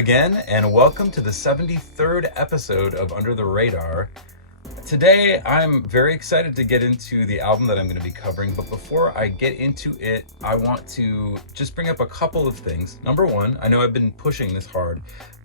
again, and welcome to the 73rd episode of Under the Radar. Today, I'm very excited to get into the album that I'm going to be covering, but before I get into it, I want to just bring up a couple of things. Number one, I know I've been pushing this hard.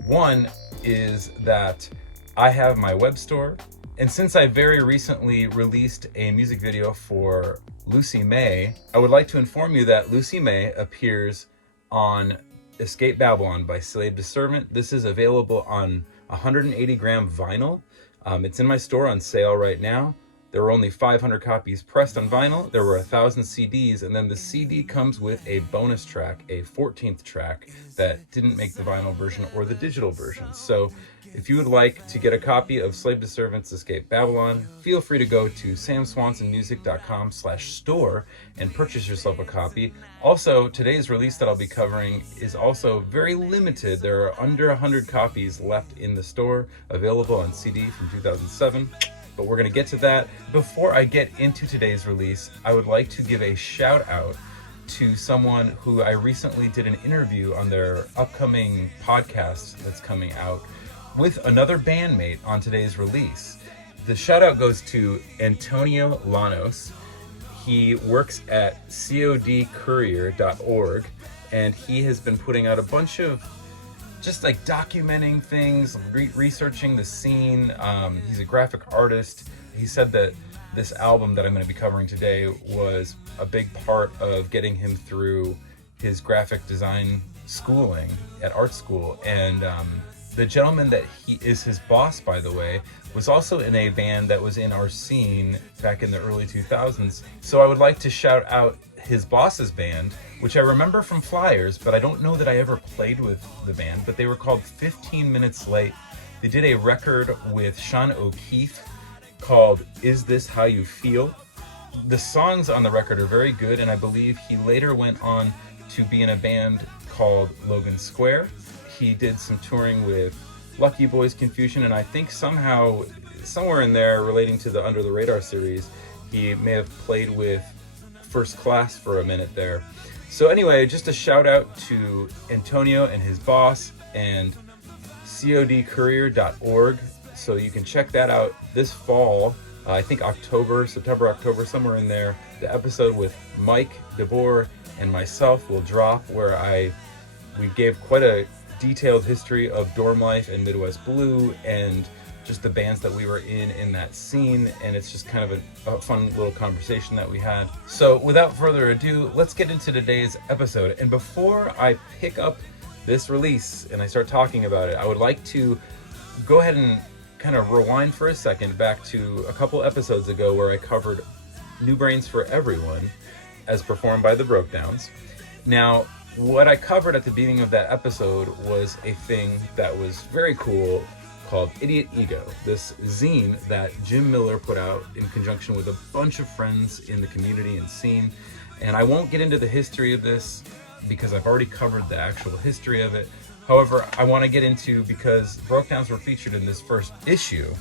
One is that I have my web store, and since I very recently released a music video for Lucy May, I would like to inform you that Lucy May appears on Escape Babylon by Slave to Servant. This is available on 180 gram vinyl. It's in my store on sale right now. There were only 500 copies pressed on vinyl. There were 1,000 CDs, and then the CD comes with a bonus track, a 14th track that didn't make the vinyl version or the digital version. So if you would like to get a copy of Slave to Servant's Escape Babylon, feel free to go to samswansonmusic.com/store and purchase yourself a copy. Also, today's release that I'll be covering is also very limited. There are under 100 copies left in the store, available on CD from 2007. But we're going to get to that. Before I get into today's release, I would like to give a shout out to someone who I recently did an interview on their upcoming podcast that's coming out with another bandmate on today's release. The shout out goes to Antonio Llanos. He works at codcourier.org, and he has been putting out a bunch of just like documenting things, researching the scene. He's a graphic artist. He said that this album that I'm going to be covering today was a big part of getting him through his graphic design schooling at art school. And the gentleman that he is his boss, by the way, was also in a band that was in our scene back in the early 2000s. So I would like to shout out his boss's band, which I remember from flyers, but I don't know that I ever played with the band, but they were called 15 Minutes Late. They did a record with Sean O'Keefe called Is This How You Feel? The songs on the record are very good, and I believe he later went on to be in a band called Logan Square. He did some touring with Lucky Boys Confusion, and I think somehow, somewhere in there relating to the Under the Radar series, he may have played with First Class for a minute there. So anyway, just a shout out to Antonio and his boss and codcourier.org. So you can check that out this fall. I think September, October, somewhere in there. The episode with Mike DeBoer and myself will drop, where we gave quite a detailed history of Dormlife and Midwest Blue and just the bands that we were in that scene, and it's just kind of a fun little conversation that we had. So without further ado, let's get into today's episode. And before I pick up this release and I start talking about it, I would like to go ahead and kind of rewind for a second back to a couple episodes ago where I covered New Brains for Everyone as performed by the Brokedowns. Now, what I covered at the beginning of that episode was a thing that was very cool called Idiot Ego, this zine that Jim Miller put out in conjunction with a bunch of friends in the community and scene. And I won't get into the history of this because I've already covered the actual history of it. However, I want to get into, because Brokedowns were featured in this first issue,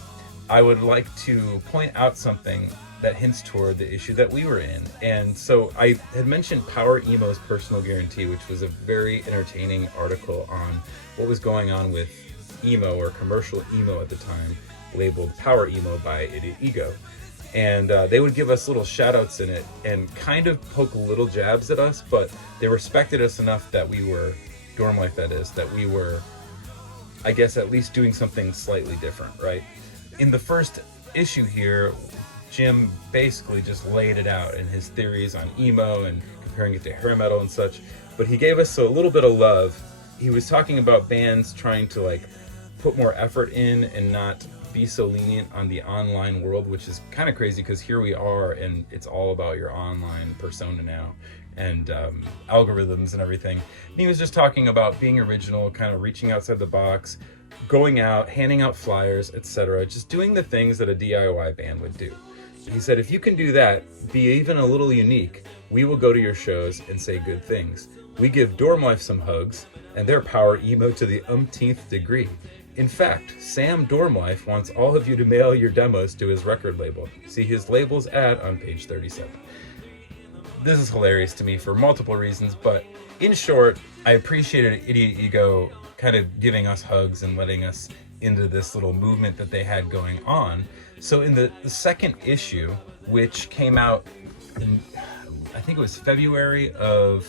I would like to point out something that hints toward the issue that we were in. And so I had mentioned Power Emo's Personal Guarantee, which was a very entertaining article on what was going on with emo, or commercial emo at the time, labeled Power Emo by Idiot Ego. And they would give us little shout outs in it and kind of poke little jabs at us, but they respected us enough that we were, Dormlife that is, that we were, I guess, at least doing something slightly different, right? In the first issue here, Jim basically just laid it out in his theories on emo and comparing it to hair metal and such, but he gave us a little bit of love. He was talking about bands trying to like put more effort in and not be so lenient on the online world, which is kind of crazy because here we are and it's all about your online persona now and algorithms and everything. And he was just talking about being original, kind of reaching outside the box, going out, handing out flyers, etc., just doing the things that a DIY band would do. He said, if you can do that, be even a little unique, we will go to your shows and say good things. We give Dormlife some hugs, and they're power emo to the umpteenth degree. In fact, Sam Dormlife wants all of you to mail your demos to his record label. See his label's ad on page 37. This is hilarious to me for multiple reasons, but in short, I appreciated Idiot Ego kind of giving us hugs and letting us into this little movement that they had going on. So in the second issue, which came out in, I think it was February of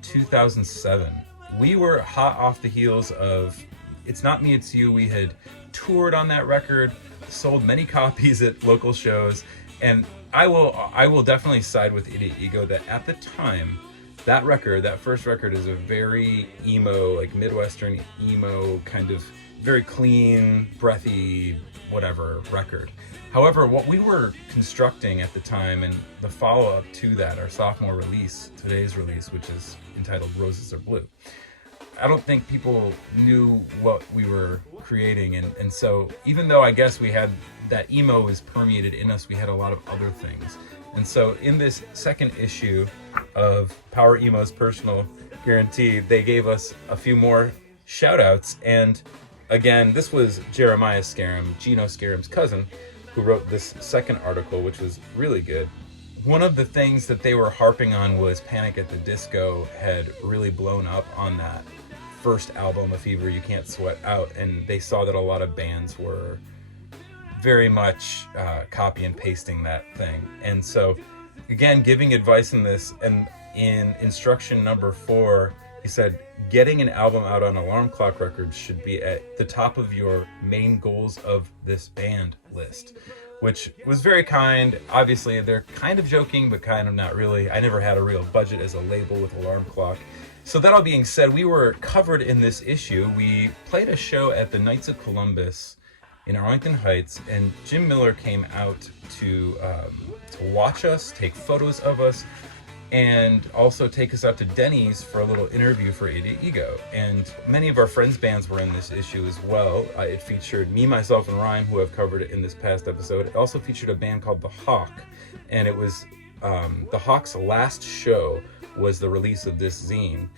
2007, we were hot off the heels of It's Not Me, It's You. We had toured on that record, sold many copies at local shows, and I will definitely side with Idiot Ego that at the time, that record, that first record, is a very emo, like Midwestern emo, kind of very clean, breathy, whatever record. However, what we were constructing at the time, and the follow-up to that, our sophomore release, today's release, which is entitled Roses Are Blue, I don't think people knew what we were creating. And so even though I guess we had that emo was permeated in us, we had a lot of other things. And so in this second issue of Power Emo's Personal Guarantee, they gave us a few more shout outs. And again, this was Jeremiah Scarum, Gino Scarum's cousin, who wrote this second article, which was really good. One of the things that they were harping on was Panic at the Disco had really blown up on that first album, A Fever You Can't Sweat Out, and they saw that a lot of bands were very much copy and pasting that thing. And so, again, giving advice in this, and in instruction number 4, he said, getting an album out on Alarm Clock Records should be at the top of your main goals of this band list, which was very kind. Obviously, they're kind of joking, but kind of not really. I never had a real budget as a label with Alarm Clock. So that all being said, we were covered in this issue. We played a show at the Knights of Columbus in Arlington Heights, and Jim Miller came out to watch us, take photos of us, and also take us out to Denny's for a little interview for Idiot Ego. And many of our friends' bands were in this issue as well. It featured me, myself, and Ryan, who have covered it in this past episode. It also featured a band called The Hawk, and it was The Hawk's last show was the release of this zine.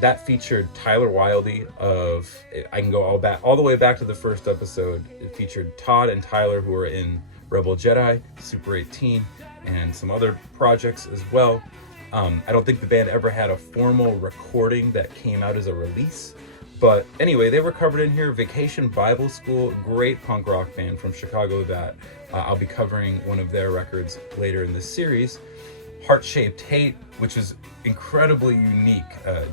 That featured Tyler Wildy of, I can go all the way back to the first episode. It featured Todd and Tyler, who were in Rebel Jedi, Super 18, and some other projects as well. I don't think the band ever had a formal recording that came out as a release, but anyway, they were covered in here. Vacation Bible School, great punk rock band from Chicago that I'll be covering one of their records later in this series. Heart-Shaped Hate, which is incredibly unique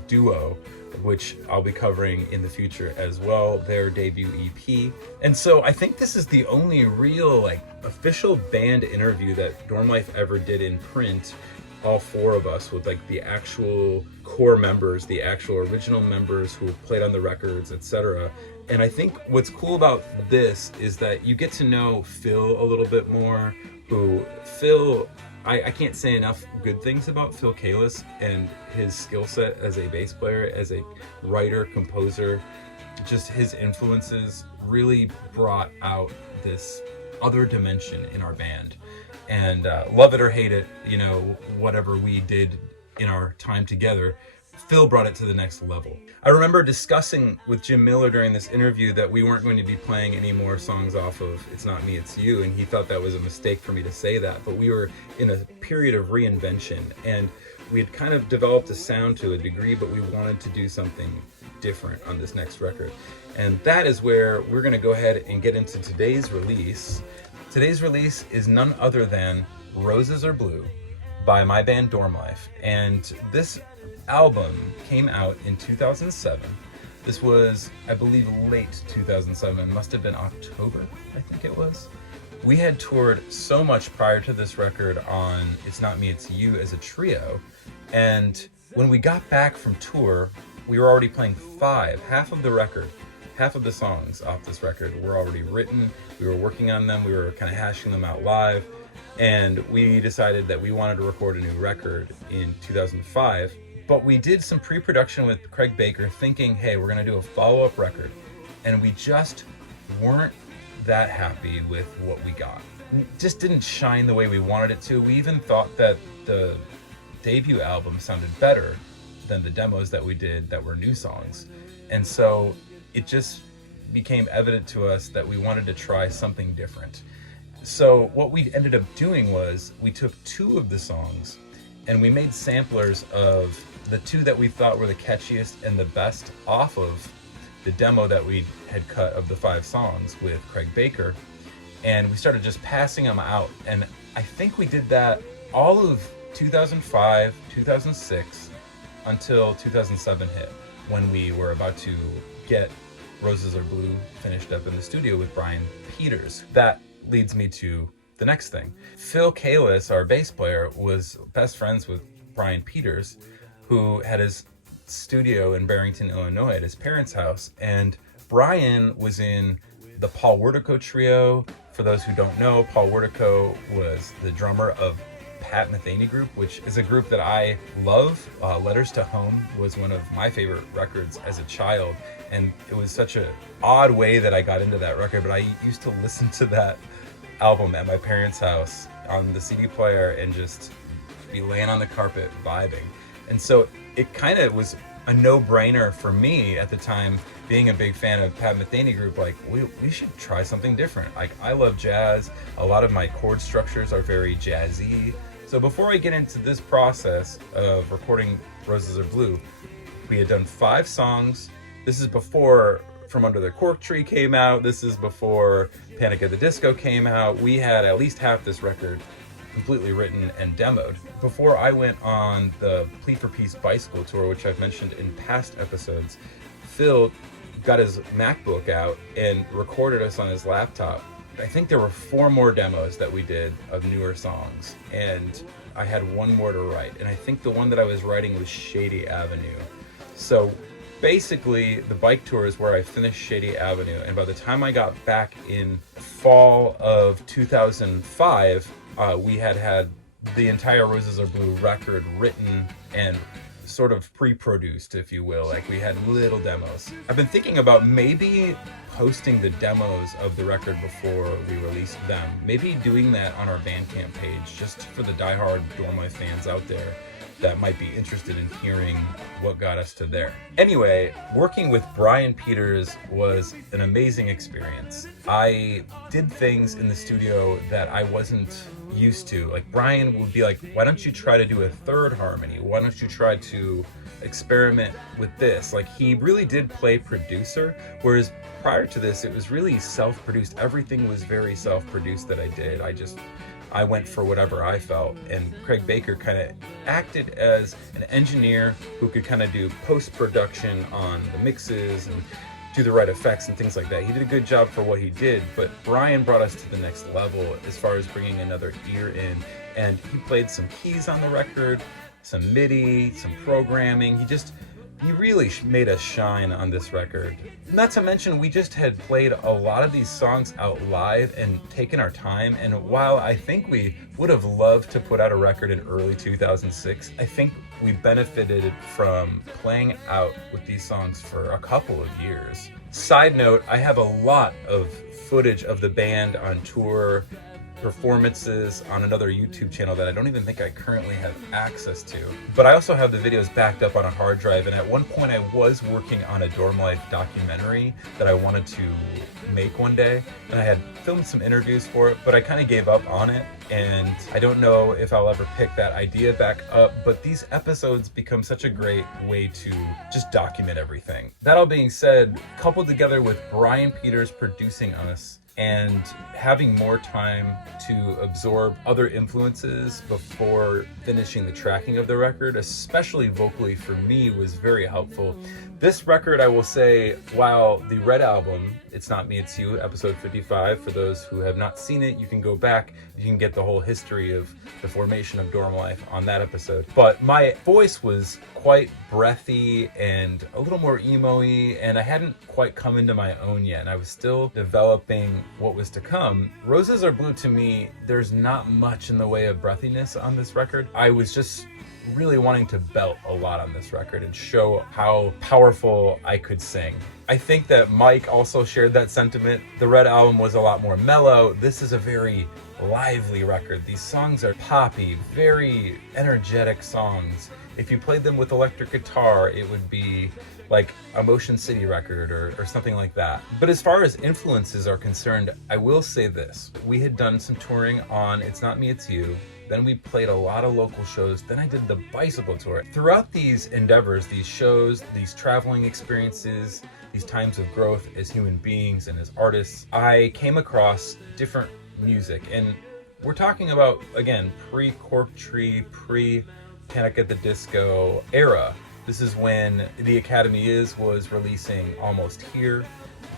duo, which I'll be covering in the future as well, their debut EP. And so I think this is the only real official band interview that Dormlife ever did in print, all 4 of us, with the actual core members, the actual original members who played on the records, etc. And I think what's cool about this is that you get to know Phil a little bit more, I can't say enough good things about Phil Kalis and his skill set as a bass player, as a writer, composer. Just his influences really brought out this other dimension in our band. And love it or hate it, whatever we did in our time together, Phil brought it to the next level. I remember discussing with Jim Miller during this interview that we weren't going to be playing any more songs off of It's Not Me, It's You, and he thought that was a mistake for me to say that, but we were in a period of reinvention, and we had kind of developed a sound to a degree, but we wanted to do something different on this next record. And that is where we're going to go ahead and get into today's release. Today's release is none other than Roses Are Blue by my band Dormlife, and this album came out in 2007. This was, I believe, late 2007. It must have been October, I think it was. We had toured so much prior to this record on It's Not Me, It's You as a trio, and when we got back from tour, we were already playing half of the songs off this record were already written. We were working on them, we were kind of hashing them out live, and we decided that we wanted to record a new record in 2005. But we did some pre-production with Craig Baker thinking, hey, we're going to do a follow-up record. And we just weren't that happy with what we got. It just didn't shine the way we wanted it to. We even thought that the debut album sounded better than the demos that we did that were new songs. And so it just became evident to us that we wanted to try something different. So what we ended up doing was we took 2 of the songs and we made samplers of the two that we thought were the catchiest and the best off of the demo that we had cut of the 5 songs with Craig Baker, and we started just passing them out. And I think we did that all of 2005, 2006, until 2007 hit, when we were about to get Roses Are Blue finished up in the studio with Brian Peters. That leads me to the next thing. Phil Kalis, our bass player, was best friends with Brian Peters, who had his studio in Barrington, Illinois at his parents' house. And Brian was in the Paul Wertico trio. For those who don't know, Paul Wertico was the drummer of Pat Metheny Group, which is a group that I love. Letters to Home was one of my favorite records as a child, and it was such an odd way that I got into that record, but I used to listen to that album at my parents' house on the CD player and just be laying on the carpet vibing. And so it kind of was a no-brainer for me at the time, being a big fan of Pat Metheny Group, like we should try something different. Like, I love jazz. A lot of my chord structures are very jazzy. So before I get into this process of recording Roses Are Blue, we had done 5 songs. This is before From Under the Cork Tree came out. This is before Panic at the Disco came out. We had at least half this record completely written and demoed. Before I went on the Plead for Peace bicycle tour, which I've mentioned in past episodes, Phil got his MacBook out and recorded us on his laptop. I think there were 4 more demos that we did of newer songs, and I had 1 more to write, and I think the one that I was writing was Shady Avenue. So basically, the bike tour is where I finished Shady Avenue, and by the time I got back in fall of 2005, we had the entire Roses Are Blue record written and sort of pre-produced, if you will. Like, we had little demos. I've been thinking about maybe posting the demos of the record before we released them. Maybe doing that on our Bandcamp page, just for the diehard Dormlife fans out there that might be interested in hearing what got us to there. Anyway, working with Brian Peters was an amazing experience. I did things in the studio that I wasn't used to. Like, Brian would be like, why don't you try to do a third harmony? Why don't you try to experiment with this? Like, he really did play producer, whereas prior to this, it was really self-produced. Everything was very self-produced that I did. I went for whatever I felt, and Craig Baker kind of acted as an engineer who could kind of do post-production on the mixes and do the right effects and things like that. He did a good job for what he did, but Brian brought us to the next level as far as bringing another ear in, and he played some keys on the record, some MIDI, some programming. He really made us shine on this record. Not to mention, we just had played a lot of these songs out live and taken our time, and while I think we would have loved to put out a record in early 2006, I think we benefited from playing out with these songs for a couple of years. Side note, I have a lot of footage of the band on tour, performances on another YouTube channel that I don't even think I currently have access to. But I also have the videos backed up on a hard drive, and at one point I was working on a Dormlife documentary that I wanted to make one day, and I had filmed some interviews for it, but I kind of gave up on it, and I don't know if I'll ever pick that idea back up, but these episodes become such a great way to just document everything. That all being said, coupled together with Brian Peters producing us, and having more time to absorb other influences before finishing the tracking of the record, especially vocally for me, was very helpful. This record, I will say, while the Red Album, It's Not Me, It's You, episode 55, for those who have not seen it, you can go back, you can get the whole history of the formation of Dormlife on that episode. But my voice was quite breathy and a little more emo-y, and I hadn't quite come into my own yet, and I was still developing what was to come. Roses Are Blue, to me, there's not much in the way of breathiness on this record. I was just really wanting to belt a lot on this record and show how powerful I could sing. I think that Mike also shared that sentiment. The Red Album was a lot more mellow. This is a very lively record. These songs are poppy, very energetic songs. If you played them with electric guitar, it would be like a Motion City record or something like that. But as far as influences are concerned, I will say this. We had done some touring on It's Not Me, It's You. Then we played a lot of local shows. Then I did the bicycle tour. Throughout these endeavors, these shows, these traveling experiences, these times of growth as human beings and as artists, I came across different music. And we're talking about, again, pre-Cork Tree, pre-Panic at the Disco era. This is when The Academy was releasing Almost Here.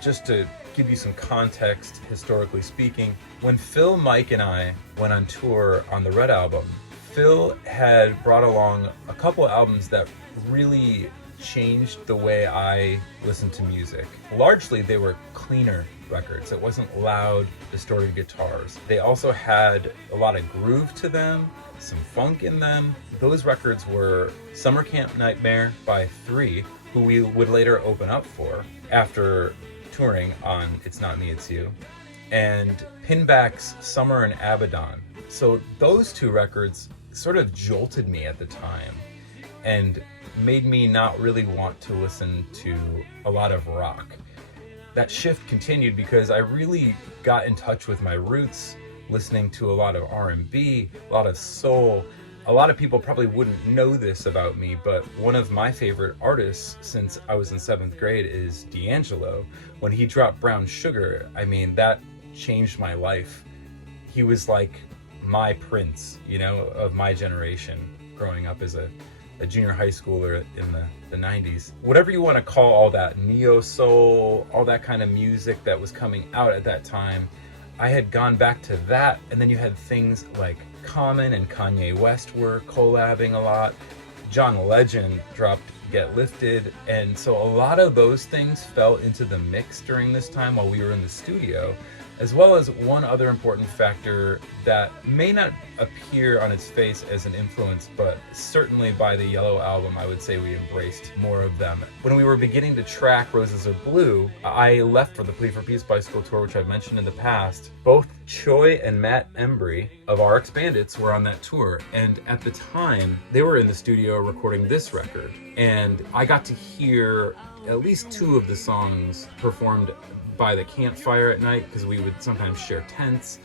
Just to give you some context, historically speaking, when Phil, Mike, and I went on tour on the Red album, Phil had brought along a couple of albums that really changed the way I listened to music. Largely, they were cleaner records. It wasn't loud, distorted guitars. They also had a lot of groove to them, some funk in them. Those records were Summer Camp Nightmare by 3, who we would later open up for after touring on It's Not Me, It's You, and Pinback's Summer and Abaddon. So those two records sort of jolted me at the time and made me not really want to listen to a lot of rock. That shift continued because I really got in touch with my roots, listening to a lot of R&B, a lot of soul. A lot of people probably wouldn't know this about me, but one of my favorite artists since I was in 7th grade is D'Angelo. When he dropped Brown Sugar, I mean, that changed my life. He was like my Prince, you know, of my generation, growing up as a junior high schooler in the 90s. Whatever you want to call all that neo-soul, all that kind of music that was coming out at that time, I had gone back to that, and then you had things like Common and Kanye West were collabing a lot. John Legend dropped Get Lifted, and so a lot of those things fell into the mix during this time while we were in the studio, as well as one other important factor that may not appear on its face as an influence, but certainly by the Yellow album, I would say we embraced more of them. When we were beginning to track Roses Are Blue, I left for the Plea for Peace bicycle tour, which I've mentioned in the past. Both Choi and Matt Embry of RX Bandits were on that tour, and at the time, they were in the studio recording this record, and I got to hear at least 2 of the songs performed by the campfire at night, because we would sometimes share tents.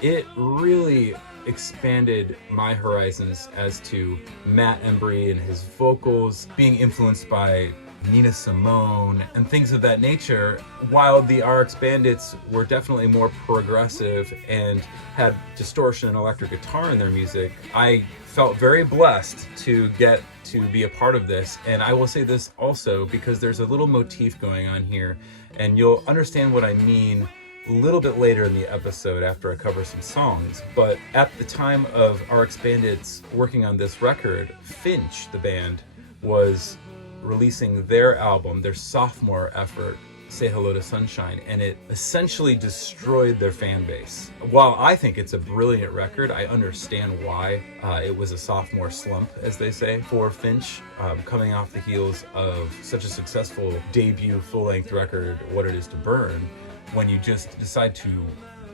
It really expanded my horizons as to Matt Embry and his vocals, being influenced by Nina Simone and things of that nature. While the RX Bandits were definitely more progressive and had distortion and electric guitar in their music, I felt very blessed to get to be a part of this. And I will say this also because there's a little motif going on here, and you'll understand what I mean a little bit later in the episode after I cover some songs. But at the time of RX Bandits working on this record, Finch, the band, was releasing their album, their sophomore effort, Say Hello to Sunshine, and it essentially destroyed their fan base. While I think it's a brilliant record, I understand why it was a sophomore slump, as they say, for Finch, coming off the heels of such a successful debut full-length record, What It Is to Burn. When you just decide to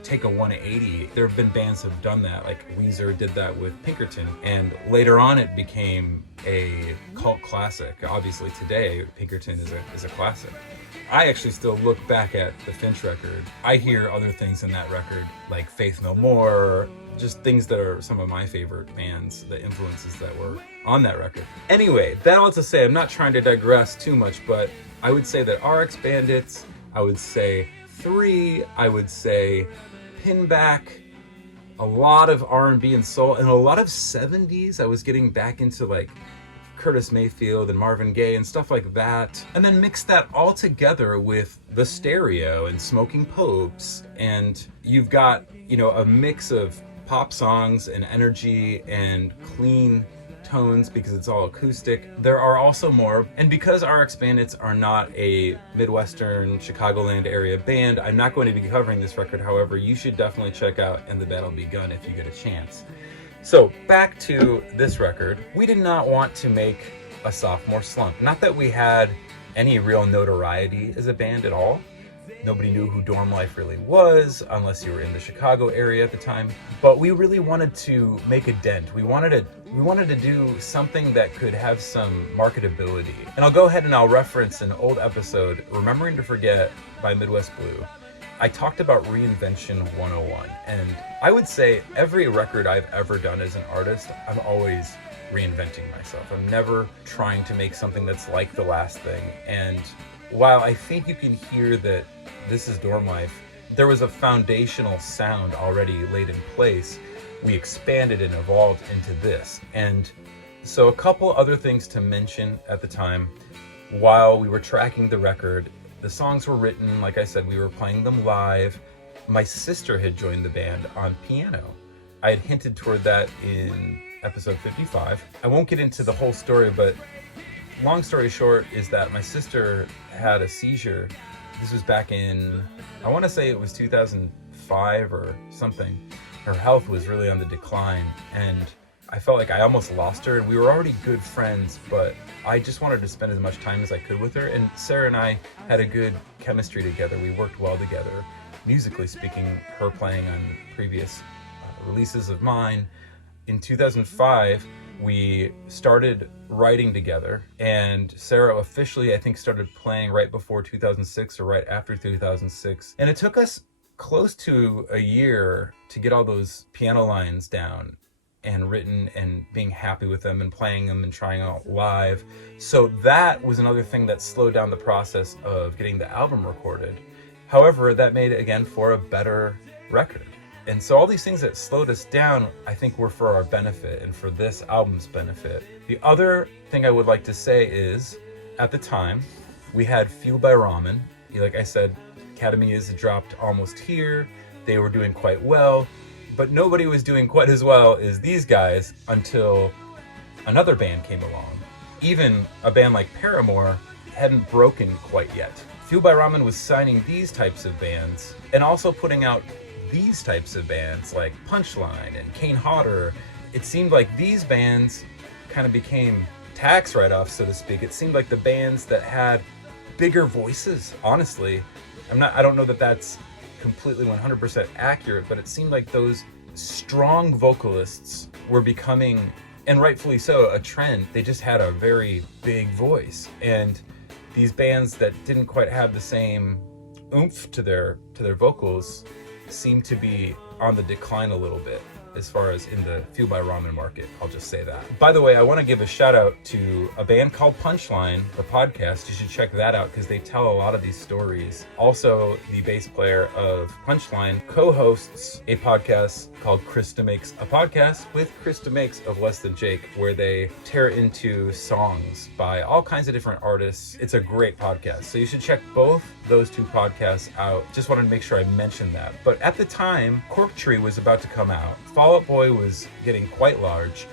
take a 180, there have been bands that have done that, like Weezer did that with Pinkerton, and later on it became a cult classic. Obviously today, Pinkerton is a classic. I actually still look back at the Finch record. I hear other things in that record, like Faith No More, just things that are some of my favorite bands, the influences that were on that record. Anyway, that all to say, I'm not trying to digress too much, but I would say that RX Bandits, I would say 3, I would say Pinback, a lot of R&B and soul, and a lot of 70s. I was getting back into like Curtis Mayfield and Marvin Gaye and stuff like that, and then mix that all together with The Stereo and Smoking Popes, and you've got, you know, a mix of pop songs and energy and clean tones because it's all acoustic. There are also more, and because RX Bandits are not a Midwestern Chicagoland area band, I'm not going to be covering this record. However, you should definitely check out And the Battle Begun if you get a chance. So back to this record, we did not want to make a sophomore slump. Not that we had any real notoriety as a band at all, Nobody knew who Dormlife really was unless you were in the Chicago area at the time. But we really wanted to make a dent. We wanted to do something that could have some marketability. And I'll go ahead and I'll reference an old episode, Remembering to Forget by Midwest Blue. I talked about Reinvention 101, and I would say every record I've ever done as an artist, I'm always reinventing myself. I'm never trying to make something that's like the last thing. And while I think you can hear that this is Dormlife, there was a foundational sound already laid in place. We expanded and evolved into this. And so a couple other things to mention at the time. While we were tracking the record, the songs were written, like I said, we were playing them live. My sister had joined the band on piano. I had hinted toward that in episode 55. I won't get into the whole story, but long story short is that my sister had a seizure. This was back in, I want to say it was 2005 or something. Her health was really on the decline, and I felt like I almost lost her. And we were already good friends, but I just wanted to spend as much time as I could with her. And Sarah and I had a good chemistry together. We worked well together, musically speaking, her playing on previous releases of mine. In 2005, we started writing together, and Sarah officially, I think, started playing right before 2006 or right after 2006. And it took us close to a year to get all those piano lines down and written and being happy with them and playing them and trying out live. So that was another thing that slowed down the process of getting the album recorded. However, that made it, again, for a better record. And so all these things that slowed us down, I think, were for our benefit and for this album's benefit. The other thing I would like to say is, at the time, we had Fueled by Ramen. Like I said, Academy is dropped almost here. They were doing quite well, but nobody was doing quite as well as these guys until another band came along. Even a band like Paramore hadn't broken quite yet. Fueled by Ramen was signing these types of bands and also putting out these types of bands like Punchline and Kane Hodder. It seemed like these bands kind of became tax write-offs, so to speak. It seemed like the bands that had bigger voices, honestly. I don't know that that's completely 100% accurate, but it seemed like those strong vocalists were becoming, and rightfully so, a trend. They just had a very big voice. And these bands that didn't quite have the same oomph to their vocals seem to be on the decline a little bit as far as in the Fueled by Ramen market. I'll just say that. By the way, I want to give a shout out to a band called Punchline, the podcast. You should check that out because they tell a lot of these stories. Also, the bass player of Punchline co-hosts a podcast called Krista Makes a Podcast with Krista Makes of Less Than Jake, where they tear into songs by all kinds of different artists. It's a great podcast. So you should check both those two podcasts out. Just wanted to make sure I mentioned that. But at the time, Cork Tree was about to come out. Fall Out Boy was getting quite large.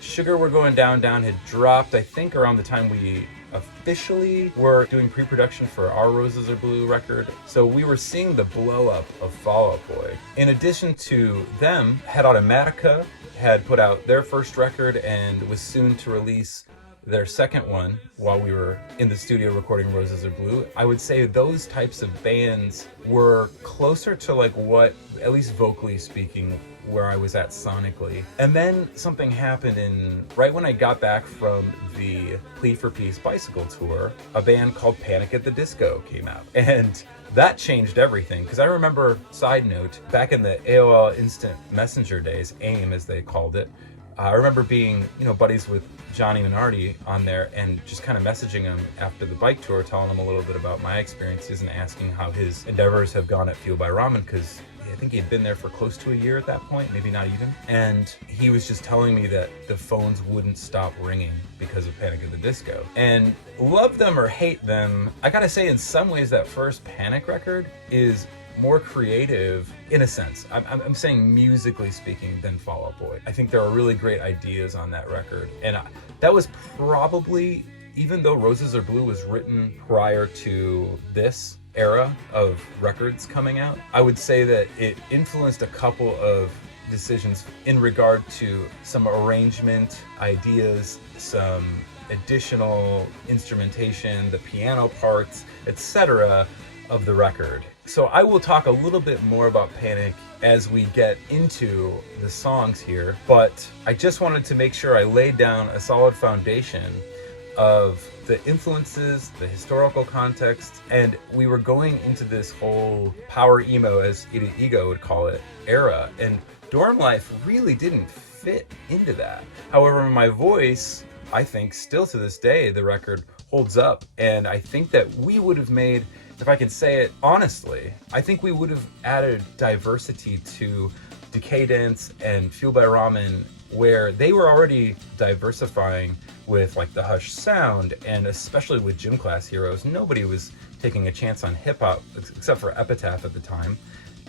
Sugar We're Going Down had dropped, I think, around the time we officially were doing pre-production for our Roses Are Blue record. So we were seeing the blow up of Fall Out Boy. In addition to them, Head Automatica had put out their first record and was soon to release their second one while we were in the studio recording Roses Are Blue. I would say those types of bands were closer to like what, at least vocally speaking, where I was at sonically. And then something happened right when I got back from the Plead for Peace bicycle tour, a band called Panic at the Disco came out. And that changed everything, because I remember, side note, back in the AOL Instant Messenger days, AIM as they called it, I remember being, buddies with Johnny Minardi on there and just kind of messaging him after the bike tour, telling him a little bit about my experiences and asking how his endeavors have gone at Fueled by Ramen, because I think he had been there for close to a year at that point, maybe not even. And he was just telling me that the phones wouldn't stop ringing because of Panic at the Disco. And love them or hate them, I gotta say, in some ways that first Panic record is more creative, in a sense. I'm saying musically speaking, than Fall Out Boy. I think there are really great ideas on that record. And that was probably, even though Roses Are Blue was written prior to this era of records coming out, I would say that it influenced a couple of decisions in regard to some arrangement ideas, some additional instrumentation, the piano parts, etc., of the record. So I will talk a little bit more about Panic as we get into the songs here, but I just wanted to make sure I laid down a solid foundation of the influences, the historical context, and we were going into this whole power emo, as Idiot Ego would call it, era, and Dormlife really didn't fit into that. However, my voice, I think still to this day, the record holds up, and I think that we would have made, if I can say it honestly, I think we would have added diversity to Decadence and Fuel by Ramen, where they were already diversifying with like the Hush sound, and especially with Gym Class Heroes, nobody was taking a chance on hip hop except for Epitaph at the time.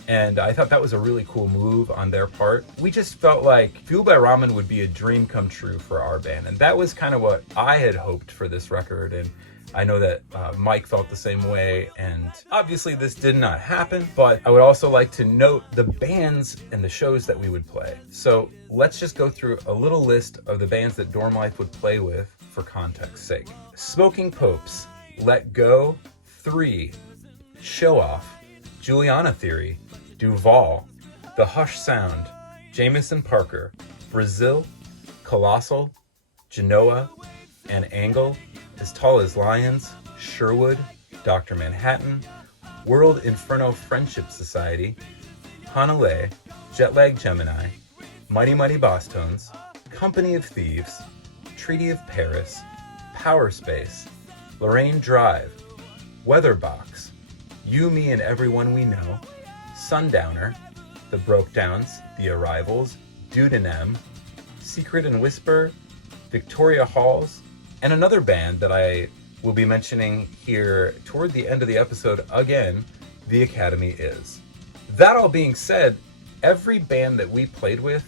And I thought that was a really cool move on their part. We just felt like Fuel by Ramen would be a dream come true for our band. And that was kind of what I had hoped for this record. And I know that Mike felt the same way. And obviously this did not happen, but I would also like to note the bands and the shows that we would play. So let's just go through a little list of the bands that Dormlife would play with for context's sake. Smoking Popes, Let Go, 3, Show Off, Juliana Theory, Duval, The Hush Sound, Jameson Parker, Brazil, Colossal, Genoa, and Angle, As Tall as Lions, Sherwood, Dr. Manhattan, World Inferno Friendship Society, Hanalei, Jetlag Gemini, Mighty Mighty Boss Tones, Company of Thieves, Treaty of Paris, Power Space, Lorraine Drive, Weatherbox, You, Me, and Everyone We Know, Sundowner, The Brokedowns, The Arrivals, Dudenem, Secret and Whisper, Victoria Halls, and another band that I will be mentioning here toward the end of the episode again, The Academy Is. That all being said, every band that we played with,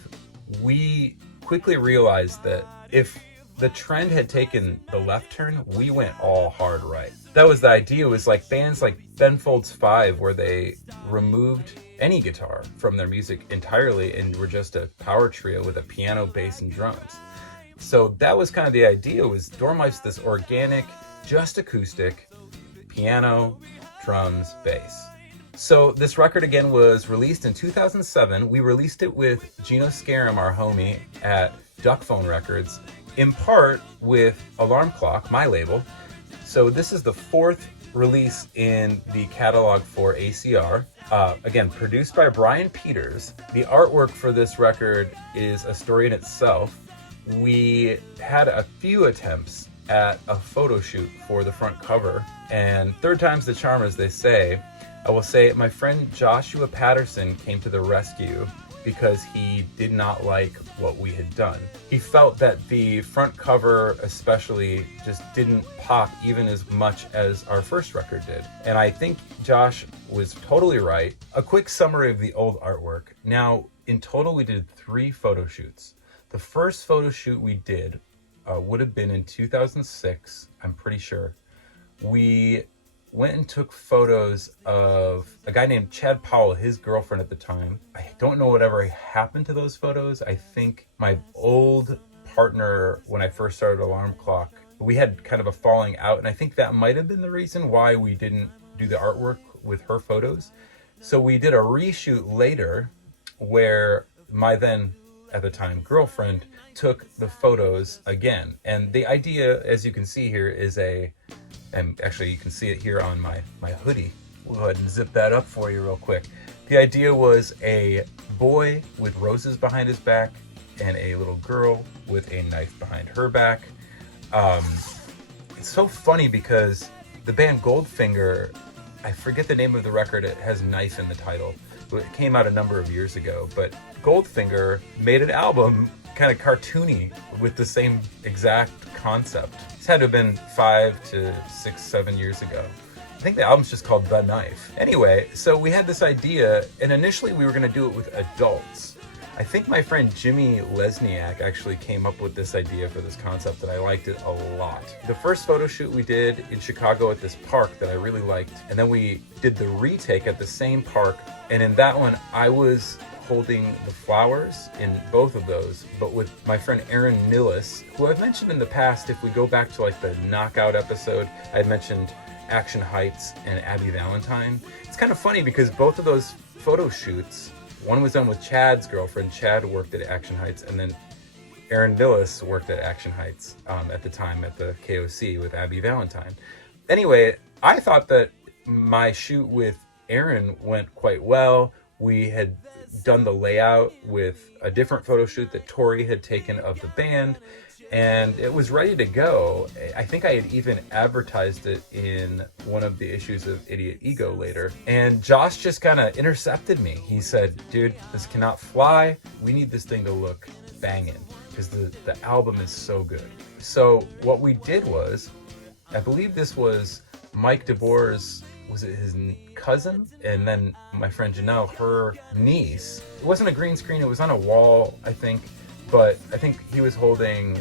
we quickly realized that if the trend had taken the left turn, we went all hard right. That was the idea, was like bands like Ben Folds 5, where they removed any guitar from their music entirely and were just a power trio with a piano, bass, and drums. So that was kind of the idea, was Dormlife's this organic, just acoustic, piano, drums, bass. So this record again was released in 2007. We released it with Gino Scarum, our homie, at Duckphone Records, in part with Alarm Clock, my label. So this is the 4th release in the catalog for ACR. Again, produced by Brian Peters. The artwork for this record is a story in itself. We had a few attempts at a photo shoot for the front cover, and third time's the charm, as they say. I will say my friend Joshua Patterson came to the rescue because he did not like what we had done. He felt that the front cover especially just didn't pop even as much as our first record did. And I think Josh was totally right. A quick summary of the old artwork. Now, in total, we did 3 photo shoots. The first photo shoot we did would have been in 2006, I'm pretty sure. We went and took photos of a guy named Chad Powell, his girlfriend at the time. I don't know whatever happened to those photos. I think my old partner, when I first started Alarm Clock, we had kind of a falling out, and I think that might have been the reason why we didn't do the artwork with her photos. So we did a reshoot later where my then, at the time, girlfriend took the photos again. And the idea, as you can see here, is and actually you can see it here on my hoodie. We'll go ahead and zip that up for you real quick. The idea was a boy with roses behind his back and a little girl with a knife behind her back. It's so funny because the band Goldfinger, I forget the name of the record, it has knife in the title. It came out a number of years ago, but Goldfinger made an album kind of cartoony with the same exact concept. This had to have been 5 to 6, 7 years ago. I think the album's just called The Knife. Anyway, so we had this idea, and initially we were going to do it with adults. I think my friend Jimmy Lesniak actually came up with this idea for this concept, and I liked it a lot. The first photo shoot we did in Chicago at this park that I really liked, and then we did the retake at the same park, and in that one I was holding the flowers in both of those, but with my friend Aaron Nillis, who I've mentioned in the past. If we go back to like the Knockout episode, I had mentioned Action Heights and Abby Valentine. It's kind of funny because both of those photo shoots, one was done with Chad's girlfriend. Chad worked at Action Heights, and then Aaron Dillis worked at Action Heights at the time at the KOC with Abby Valentine. Anyway, I thought that my shoot with Aaron went quite well. We had done the layout with a different photo shoot that Tori had taken of the band, and it was ready to go. I think I had even advertised it in one of the issues of Idiot Ego later. And Josh just kind of intercepted me. He said, dude, this cannot fly. We need this thing to look banging because the album is so good. So what we did was, I believe this was Mike DeBoer's, was it his cousin? And then my friend Janelle, her niece. It wasn't a green screen, it was on a wall, I think. But I think he was holding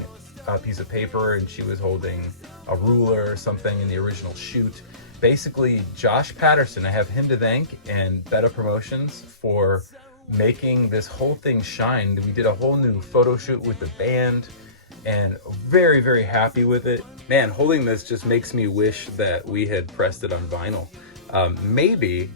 a piece of paper and she was holding a ruler or something in the original shoot. Basically, Josh Patterson, I have him to thank, and Beta Promotions for making this whole thing shine. We did a whole new photo shoot with the band and very, very happy with it. Man, holding this just makes me wish that we had pressed it on vinyl. Maybe,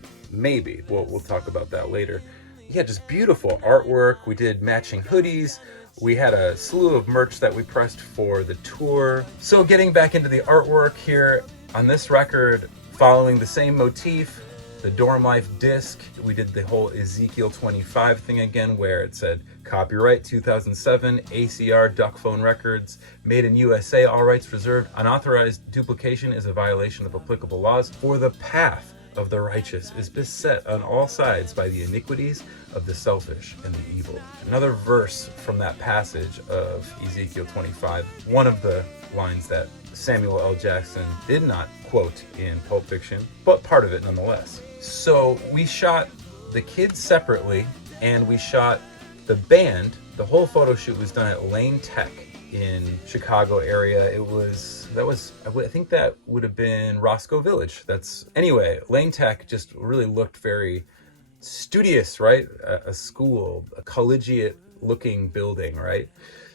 we'll talk about that later. Yeah, just beautiful artwork. We did matching hoodies. We had a slew of merch that we pressed for the tour. So getting back into the artwork here on this record, following the same motif, the Dormlife disc, we did the whole Ezekiel 25 thing again, where it said copyright 2007, ACR, Duckphone Records, made in USA, all rights reserved. Unauthorized duplication is a violation of applicable laws. For the path of the righteous is beset on all sides by the iniquities of the selfish and the evil. Another verse from that passage of Ezekiel 25, one of the lines that Samuel L. Jackson did not quote in Pulp Fiction, but part of it nonetheless. So we shot the kids separately, and we shot the band. The whole photo shoot was done at Lane Tech in Chicago area. I think that would have been Roscoe Village. Anyway, Lane Tech just really looked very studious, right? A school, a collegiate looking building, right?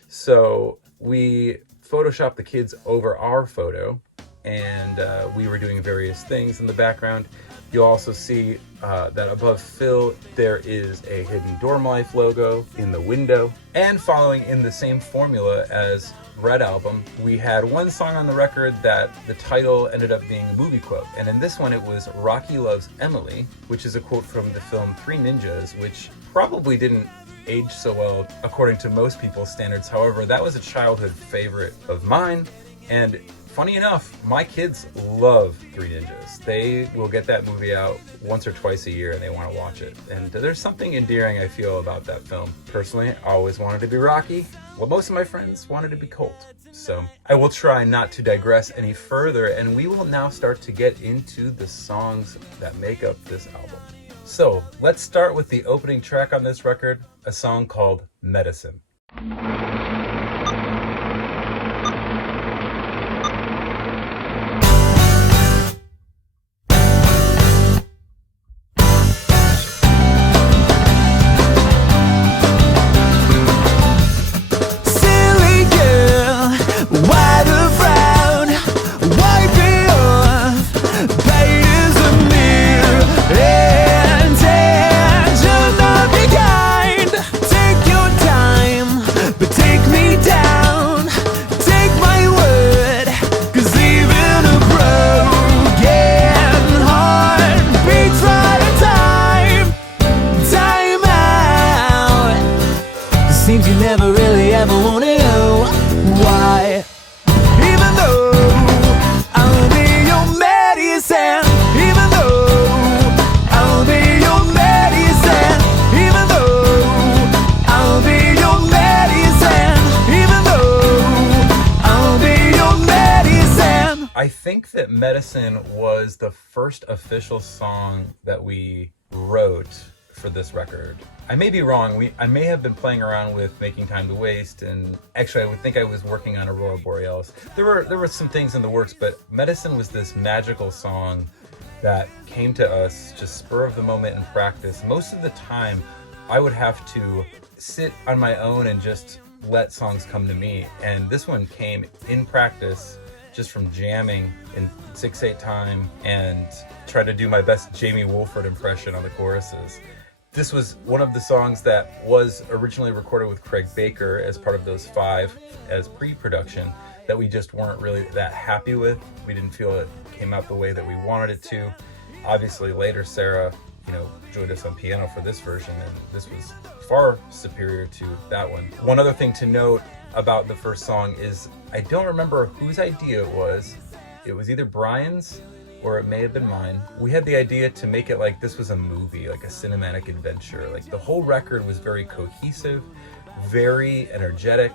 So we photoshopped the kids over our photo, and we were doing various things in the background. You'll also see that above Phil, there is a hidden Dormlife logo in the window. And following in the same formula as Red Album, we had one song on the record that the title ended up being a movie quote. And in this one, it was Rocky Loves Emily, which is a quote from the film Three Ninjas, which probably didn't age so well according to most people's standards. However, that was a childhood favorite of mine. And funny enough, my kids love Three Ninjas. They will get that movie out once or twice a year and they want to watch it. And there's something endearing I feel about that film. Personally, I always wanted to be Rocky. Well, most of my friends wanted to be Colt. So I will try not to digress any further, and we will now start to get into the songs that make up this album. So let's start with the opening track on this record, a song called Medicine. I think that Medicine was the first official song that we wrote for this record. I may be wrong. I may have been playing around with Making Time to Waste, and actually I would think I was working on Aurora Borealis. There were some things in the works, but Medicine was this magical song that came to us just spur of the moment in practice. Most of the time I would have to sit on my own and just let songs come to me, and this one came in practice just from jamming in 6/8 time and trying to do my best Jamie Wolford impression on the choruses. This was one of the songs that was originally recorded with Craig Baker as part of those 5 as pre-production that we just weren't really that happy with. We didn't feel it came out the way that we wanted it to. Obviously later Sarah, joined us on piano for this version, and this was far superior to that one. One other thing to note about the first song is I don't remember whose idea it was. It was either Brian's or it may have been mine. We had the idea to make it like this was a movie, like a cinematic adventure. Like the whole record was very cohesive, very energetic,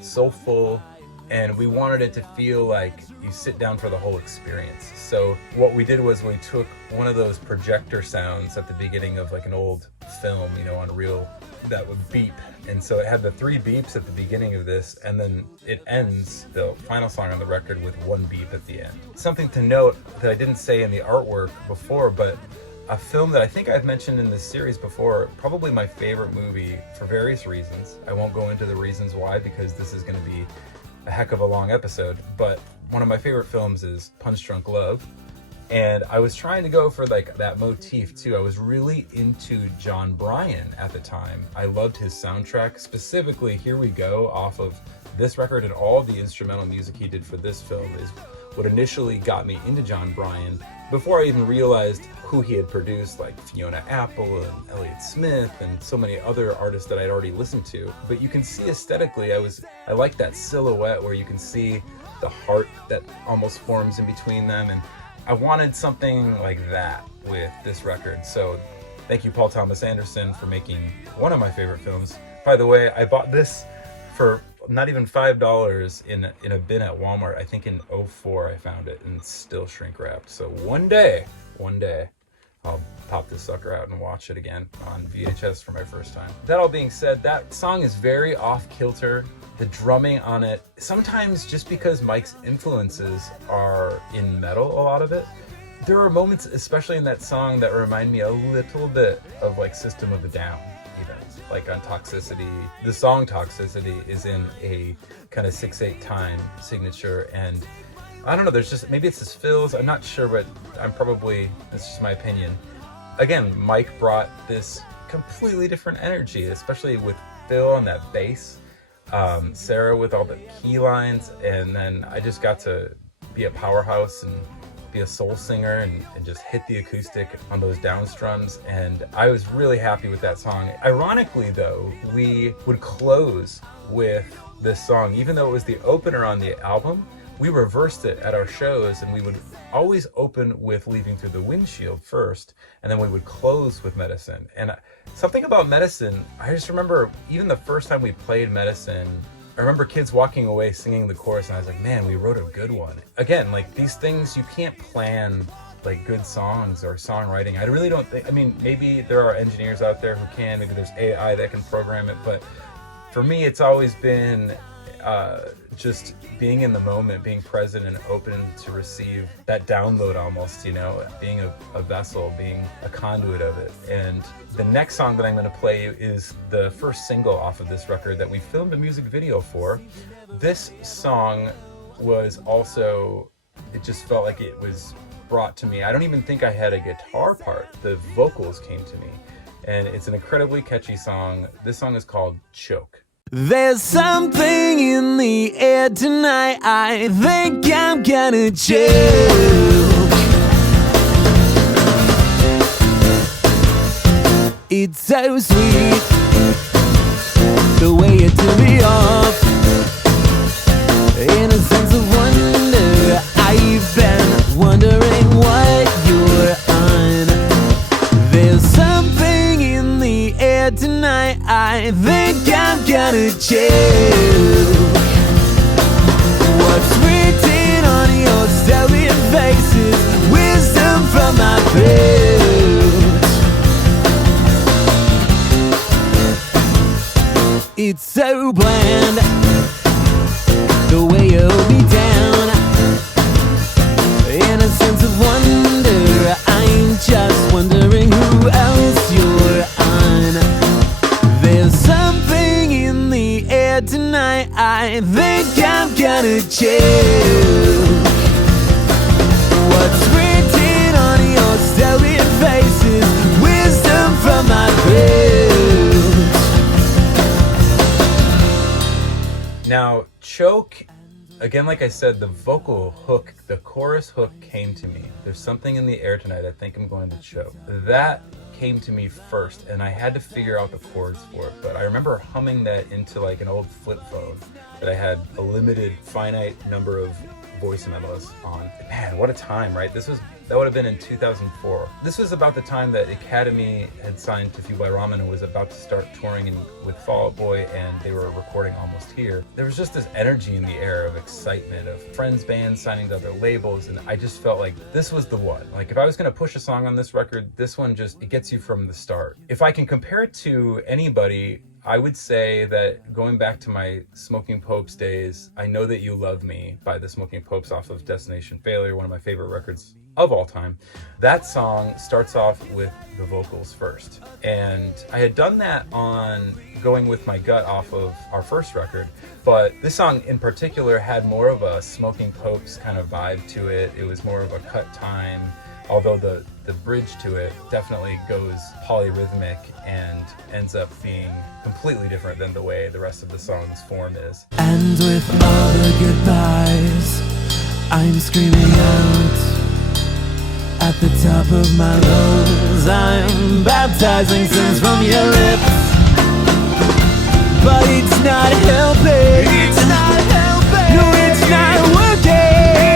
soulful, and we wanted it to feel like you sit down for the whole experience. So what we did was we took one of those projector sounds at the beginning of like an old film, on reel, that would beep. And so it had the 3 beeps at the beginning of this, and then it ends the final song on the record with 1 beep at the end. Something to note that I didn't say in the artwork before, but a film that I think I've mentioned in this series before, probably my favorite movie for various reasons. I won't go into the reasons why because this is going to be a heck of a long episode, but one of my favorite films is Punch Drunk Love. And I was trying to go for like that motif too. I was really into John Bryan at the time. I loved his soundtrack, specifically Here We Go off of this record, and all of the instrumental music he did for this film is what initially got me into John Bryan before I even realized who he had produced, like Fiona Apple and Elliott Smith and so many other artists that I'd already listened to. But you can see aesthetically, I like that silhouette where you can see the heart that almost forms in between them, and I wanted something like that with this record. So thank you, Paul Thomas Anderson, for making one of my favorite films. By the way, I bought this for not even $5 in a bin at Walmart. I think in 2004 I found it, and it's still shrink wrapped. So one day, I'll pop this sucker out and watch it again on VHS for my first time. That all being said, that song is very off-kilter. The drumming on it, sometimes just because Mike's influences are in metal, a lot of it, there are moments, especially in that song, that remind me a little bit of like System of a Down, even like on Toxicity. The song Toxicity is in a kind of 6/8 time signature, and I don't know, there's just, maybe it's his fills, I'm not sure, but it's just my opinion. Again, Mike brought this completely different energy, especially with Phil on that bass. Sarah with all the key lines, and then I just got to be a powerhouse and be a soul singer and just hit the acoustic on those down strums, and I was really happy with that song. Ironically though, we would close with this song, even though it was the opener on the album. We reversed it at our shows, and we would always open with Leaving Through the Windshield first, and then we would close with Medicine. And something about Medicine, I just remember even the first time we played Medicine, I remember kids walking away singing the chorus, and I was like, man, we wrote a good one. Again, like these things, you can't plan like good songs or songwriting. I really don't think, maybe there are engineers out there who can, maybe there's AI that can program it, but for me, it's always been just being in the moment, being present and open to receive that download almost, being a vessel, being a conduit of it. And the next song that I'm going to play is the first single off of this record that we filmed a music video for. This song was also, it just felt like it was brought to me. I don't even think I had a guitar part. The vocals came to me. And it's an incredibly catchy song. This song is called Choke. There's something in the air tonight, I think I'm gonna choke. It's so sweet, the way you turn me off. In a sense of wonder, I've been wondering what you're on. There's something in the air tonight, I think I'm gonna choke. What's written on your stolen faces, wisdom from my past. It's so bland, the way you hold me down. In a sense of wonder, I'm just wondering who else you're on. There's something in the air tonight, I think I'm gonna choose what's written on your stolen faces, wisdom from my roots. Now, Choke, again, like I said, the vocal hook, the chorus hook came to me. There's something in the air tonight, I think I'm going to choke. That came to me first, and I had to figure out the chords for it. But I remember humming that into like an old flip phone that I had a limited, finite number of voice memos on. Man, what a time, right? That would have been in 2004. This was about the time that Academy had signed to Fuel by Ramen and was about to start touring with Fall Out Boy, and they were recording Almost Here. There was just this energy in the air of excitement, of friends bands signing to other labels, and I just felt like this was the one. Like if I was gonna push a song on this record, this one it gets you from the start. If I can compare it to anybody, I would say that going back to my Smoking Popes days, I Know That You Love Me by the Smoking Popes off of Destination Failure, one of my favorite records of all time. That song starts off with the vocals first. And I had done that on Going With My Gut off of our first record, but this song in particular had more of a Smoking Popes kind of vibe to it. It was more of a cut time, although the bridge to it definitely goes polyrhythmic and ends up being completely different than the way the rest of the song's form is. And with all the goodbyes, I'm screaming out at the top of my lungs. I'm baptizing sins from your lips, but it's not helping. It's not helping. No, it's not working.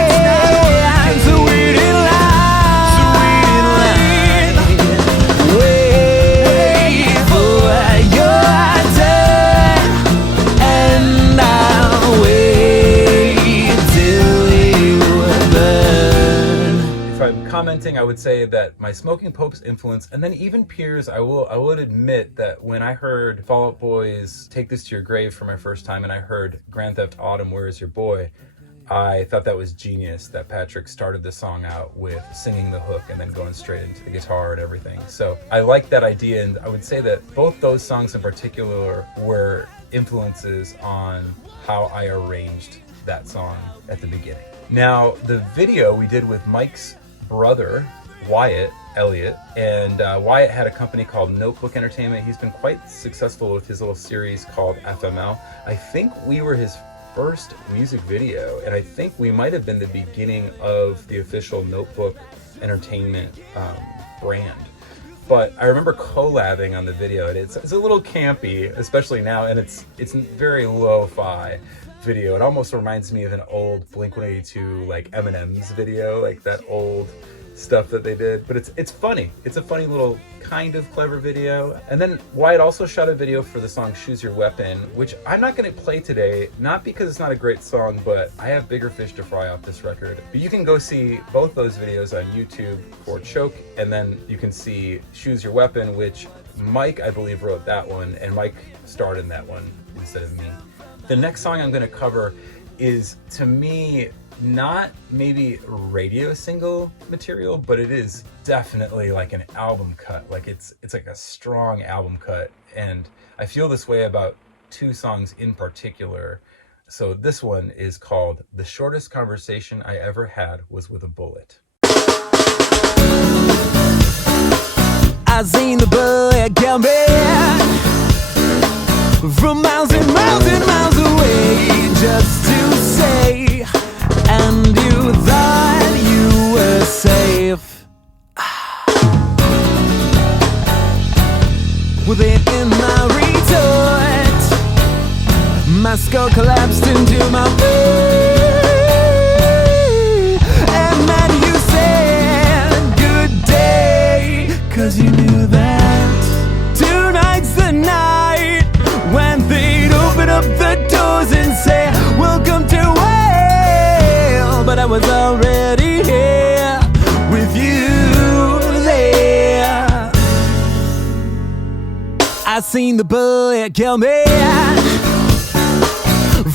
It's not working. So wait in line. So wait in line. Wait for your turn, and I'll wait till you burn. If I'm commenting, I would say that my Smoking Popes influence, and then even Piers, I would admit that when I heard Fall Out Boy's Take This to Your Grave for my first time, and I heard Grand Theft Autumn, Where Is Your Boy, I thought that was genius that Patrick started the song out with singing the hook and then going straight into the guitar and everything. So I like that idea, and I would say that both those songs in particular were influences on how I arranged that song at the beginning. Now, the video we did with Mike's brother, Wyatt Elliott, and Wyatt had a company called Notebook Entertainment. He's been quite successful with his little series called FML. I think we were his first music video, and I think we might have been the beginning of the official Notebook Entertainment brand. But I remember collabing on the video, and it's a little campy, especially now, and it's very lo-fi video. It almost reminds me of an old Blink-182 like Eminem's video, like that old stuff that they did, but it's funny. It's a funny little kind of clever video. And then Wyatt also shot a video for the song Choose Your Weapon, which I'm not going to play today, not because it's not a great song, but I have bigger fish to fry off this record. But you can go see both those videos on YouTube for Choke, and then you can see Choose Your Weapon, which Mike, I believe, wrote that one, and Mike starred in that one instead of me. The next song I'm going to cover is, to me, not maybe radio single material, but it is definitely like an album cut. Like it's like a strong album cut, and I feel this way about two songs in particular. So this one is called The Shortest Conversation I Ever Had Was With a Bullet. I seen the bullet coming from miles and miles and miles away, just to say, and you thought you were safe. With it in my retort, my skull collapsed into my brain, and then you said good day, 'cause you knew that tonight's the night when they'd open up the doors and say welcome to hell. But I was already here with you there. I seen the bullet kill me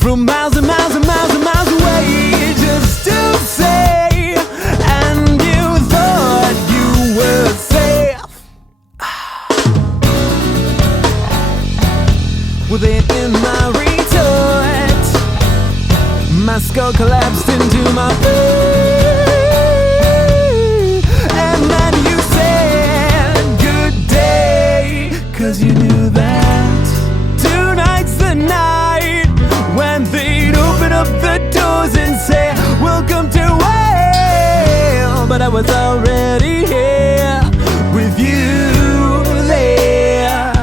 from miles and miles and miles and miles away, just to say, and you thought you were safe. With it in my return, my skull collapsed into my brain. And then you said good day, 'cause you knew that tonight's the night when they'd open up the doors and say welcome to hell. But I was already here with you there.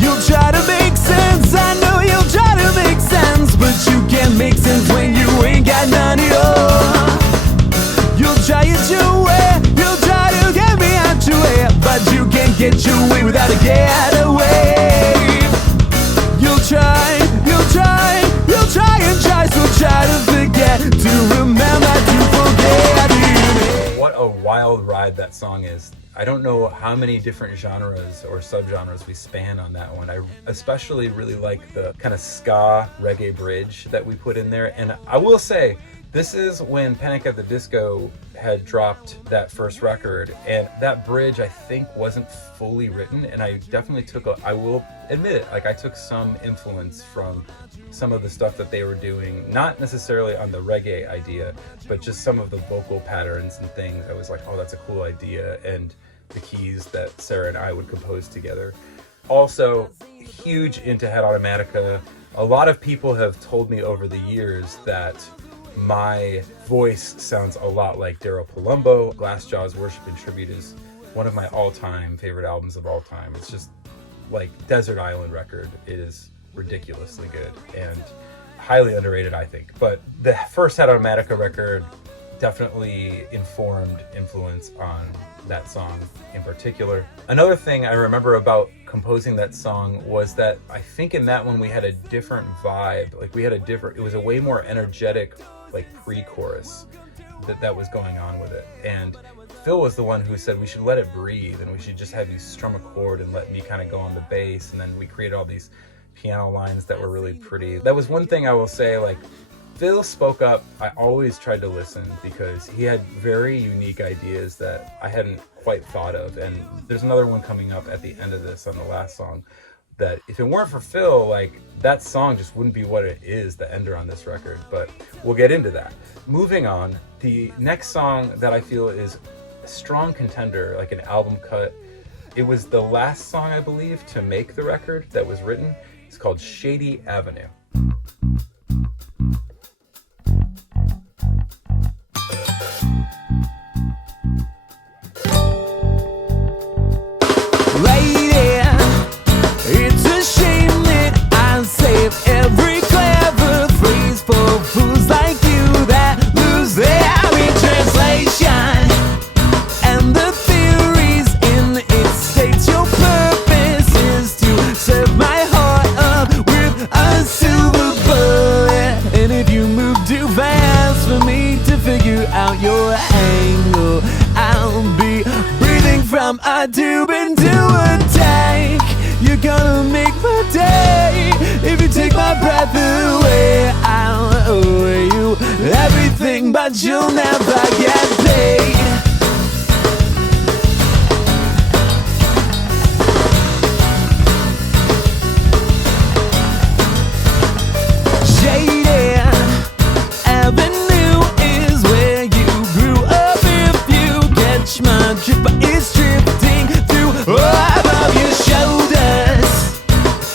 You'll try to make sense, I know you'll try to make sense, but you can't make sense when you ain't got none at all. You'll try it your way, you'll try to get me out your way, but you can't get your way without a getaway. You'll try, you'll try, you'll try and try, so try to forget, to remember to forget it. What a wild ride that song is. I don't know how many different genres or subgenres we span on that one. I especially really like the kind of ska reggae bridge that we put in there. And I will say, this is when Panic at the Disco had dropped that first record, and that bridge I think wasn't fully written, and I definitely I will admit it, like I took some influence from some of the stuff that they were doing, not necessarily on the reggae idea, but just some of the vocal patterns and things. I was like, oh, that's a cool idea, and the keys that Sarah and I would compose together. Also, huge into Head Automatica. A lot of people have told me over the years that my voice sounds a lot like Daryl Palumbo. Glassjaw's Worship and Tribute is one of my all-time favorite albums of all time. It's just like Desert Island record. It is ridiculously good and highly underrated, I think. But the first Head Automatica record definitely informed influence on that song in particular. Another thing I remember about composing that song was that I think in that one we had a different vibe. Like it was a way more energetic, like pre-chorus that was going on with it. And Phil was the one who said we should let it breathe and we should just have you strum a chord and let me kind of go on the bass. And then we created all these piano lines that were really pretty. That was one thing I will say, like, Phil spoke up. I always tried to listen because he had very unique ideas that I hadn't quite thought of. And there's another one coming up at the end of this on the last song that if it weren't for Phil, like, that song just wouldn't be what it is, the ender on this record. But we'll get into that. Moving on, the next song that I feel is a strong contender, like an album cut. It was the last song, I believe, to make the record that was written. It's called Shady Avenue. A tube into a tank. You're gonna make my day. If you take my breath away, I'll owe you everything, but you'll never get paid. Shady Avenue is where you grew up. If you catch my drift, but it's drifting through above your shoulders,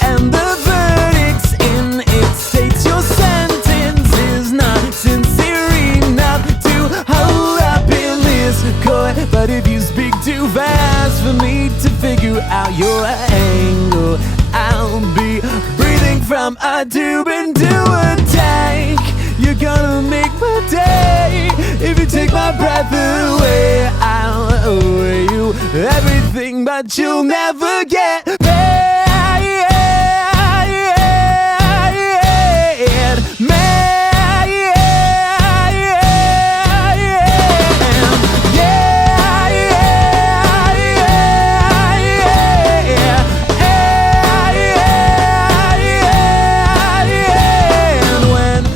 and the verdict's in it states your sentence is not sincere enough to hold up in this court. But if you speak too fast for me to figure out your angle, I'll be breathing from a tube into a tank. You're gonna make my day. If you take my breath away, I'll owe you everything, but you'll never get paid.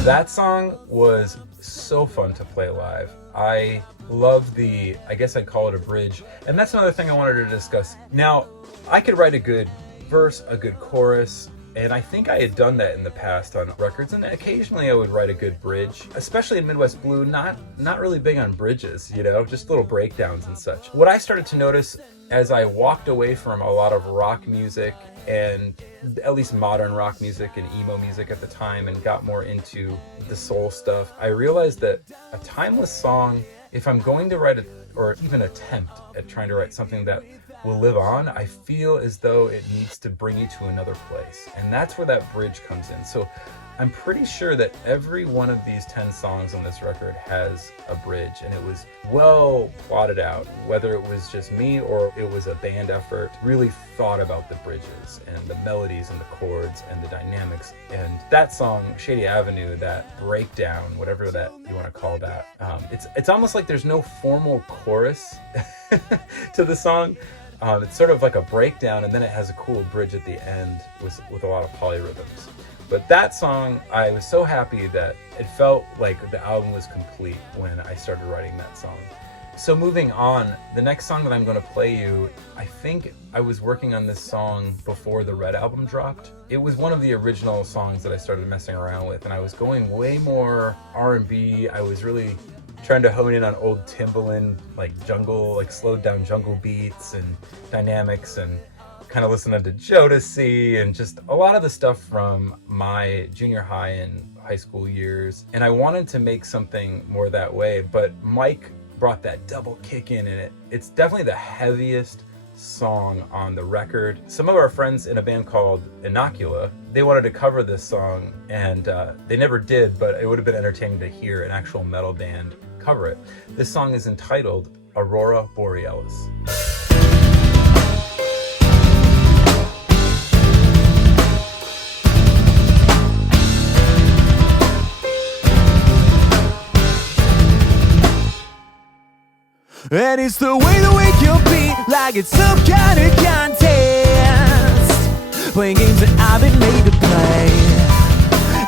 That song was so fun to play live. I love I guess I'd call it a bridge. And that's another thing I wanted to discuss. Now, I could write a good verse, a good chorus, And I think I had done that in the past on records, and occasionally I would write a good bridge, especially in Midwest Blue, not really big on bridges, just little breakdowns and such. What I started to notice as I walked away from a lot of rock music, and at least modern rock music and emo music at the time, and got more into the soul stuff, I realized that a timeless song, if I'm going to write or even attempt at trying to write something that will live on, I feel as though it needs to bring you to another place. And that's where that bridge comes in. So I'm pretty sure that every one of these 10 songs on this record has a bridge, and it was well plotted out, whether it was just me or it was a band effort, really thought about the bridges and the melodies and the chords and the dynamics. And that song, Shady Avenue, that breakdown, whatever that you want to call that, it's almost like there's no formal chorus to the song. It's sort of like a breakdown, and then it has a cool bridge at the end with a lot of polyrhythms. But that song, I was so happy that it felt like the album was complete when I started writing that song. So moving on, the next song that I'm going to play you, I think I was working on this song before the Red album dropped. It was one of the original songs that I started messing around with, and I was going way more R&B. I was really trying to hone in on old Timbaland, like slowed down jungle beats and dynamics, and kind of listening to Jodeci and just a lot of the stuff from my junior high and high school years. And I wanted to make something more that way, but Mike brought that double kick in, and it's definitely the heaviest song on the record. Some of our friends in a band called Inocula, they wanted to cover this song, and they never did, but it would have been entertaining to hear an actual metal band cover it. This song is entitled Aurora Borealis. And it's the way that we compete, like it's some kind of contest, playing games that I've been made to play.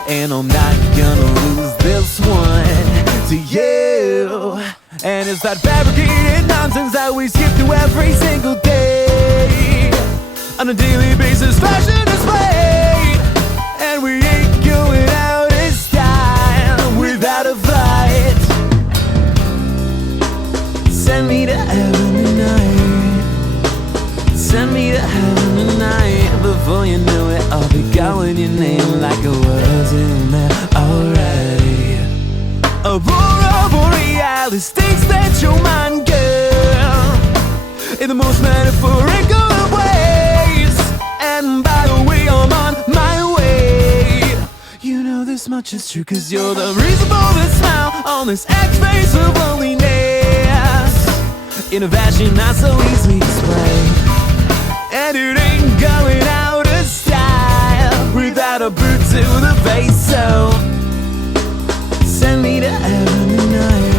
And I'm not gonna lose this one to you. And it's that fabricated nonsense that we skip through every single day, on a daily basis, fashion display. And we ain't going out in style without a fight. Send me to heaven tonight. Send me to heaven tonight. Before you know it, I'll be calling your name like I was in there already. Aurora Borealis, things that you're mine, girl, in the most metaphorical of ways. And by the way, I'm on my way. You know this much is true, 'cause you're the reason for the smile on this X-face of loneliness, in a fashion not so easily displayed. And it ain't going out of style without a boot to the face. So send me to heaven tonight.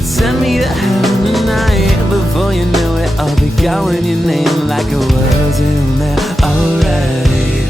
Send me to heaven tonight. Before you know it, I'll be calling your name like I was in there already.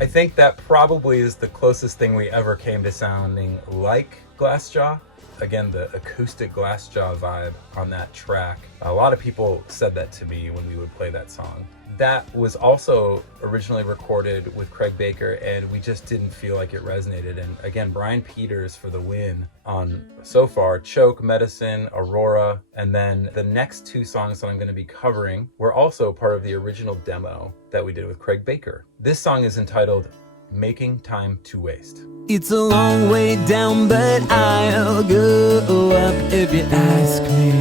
I think that probably is the closest thing we ever came to sounding like Glassjaw. Again, the acoustic Glassjaw vibe on that track. A lot of people said that to me when we would play that song. That was also originally recorded with Craig Baker, and we just didn't feel like it resonated. And again, Brian Peters for the win on so far, Choke, Medicine, Aurora, and then the next two songs that I'm going to be covering were also part of the original demo that we did with Craig Baker. This song is entitled Making Time to Waste. It's a long way down, but I'll go up if you ask me.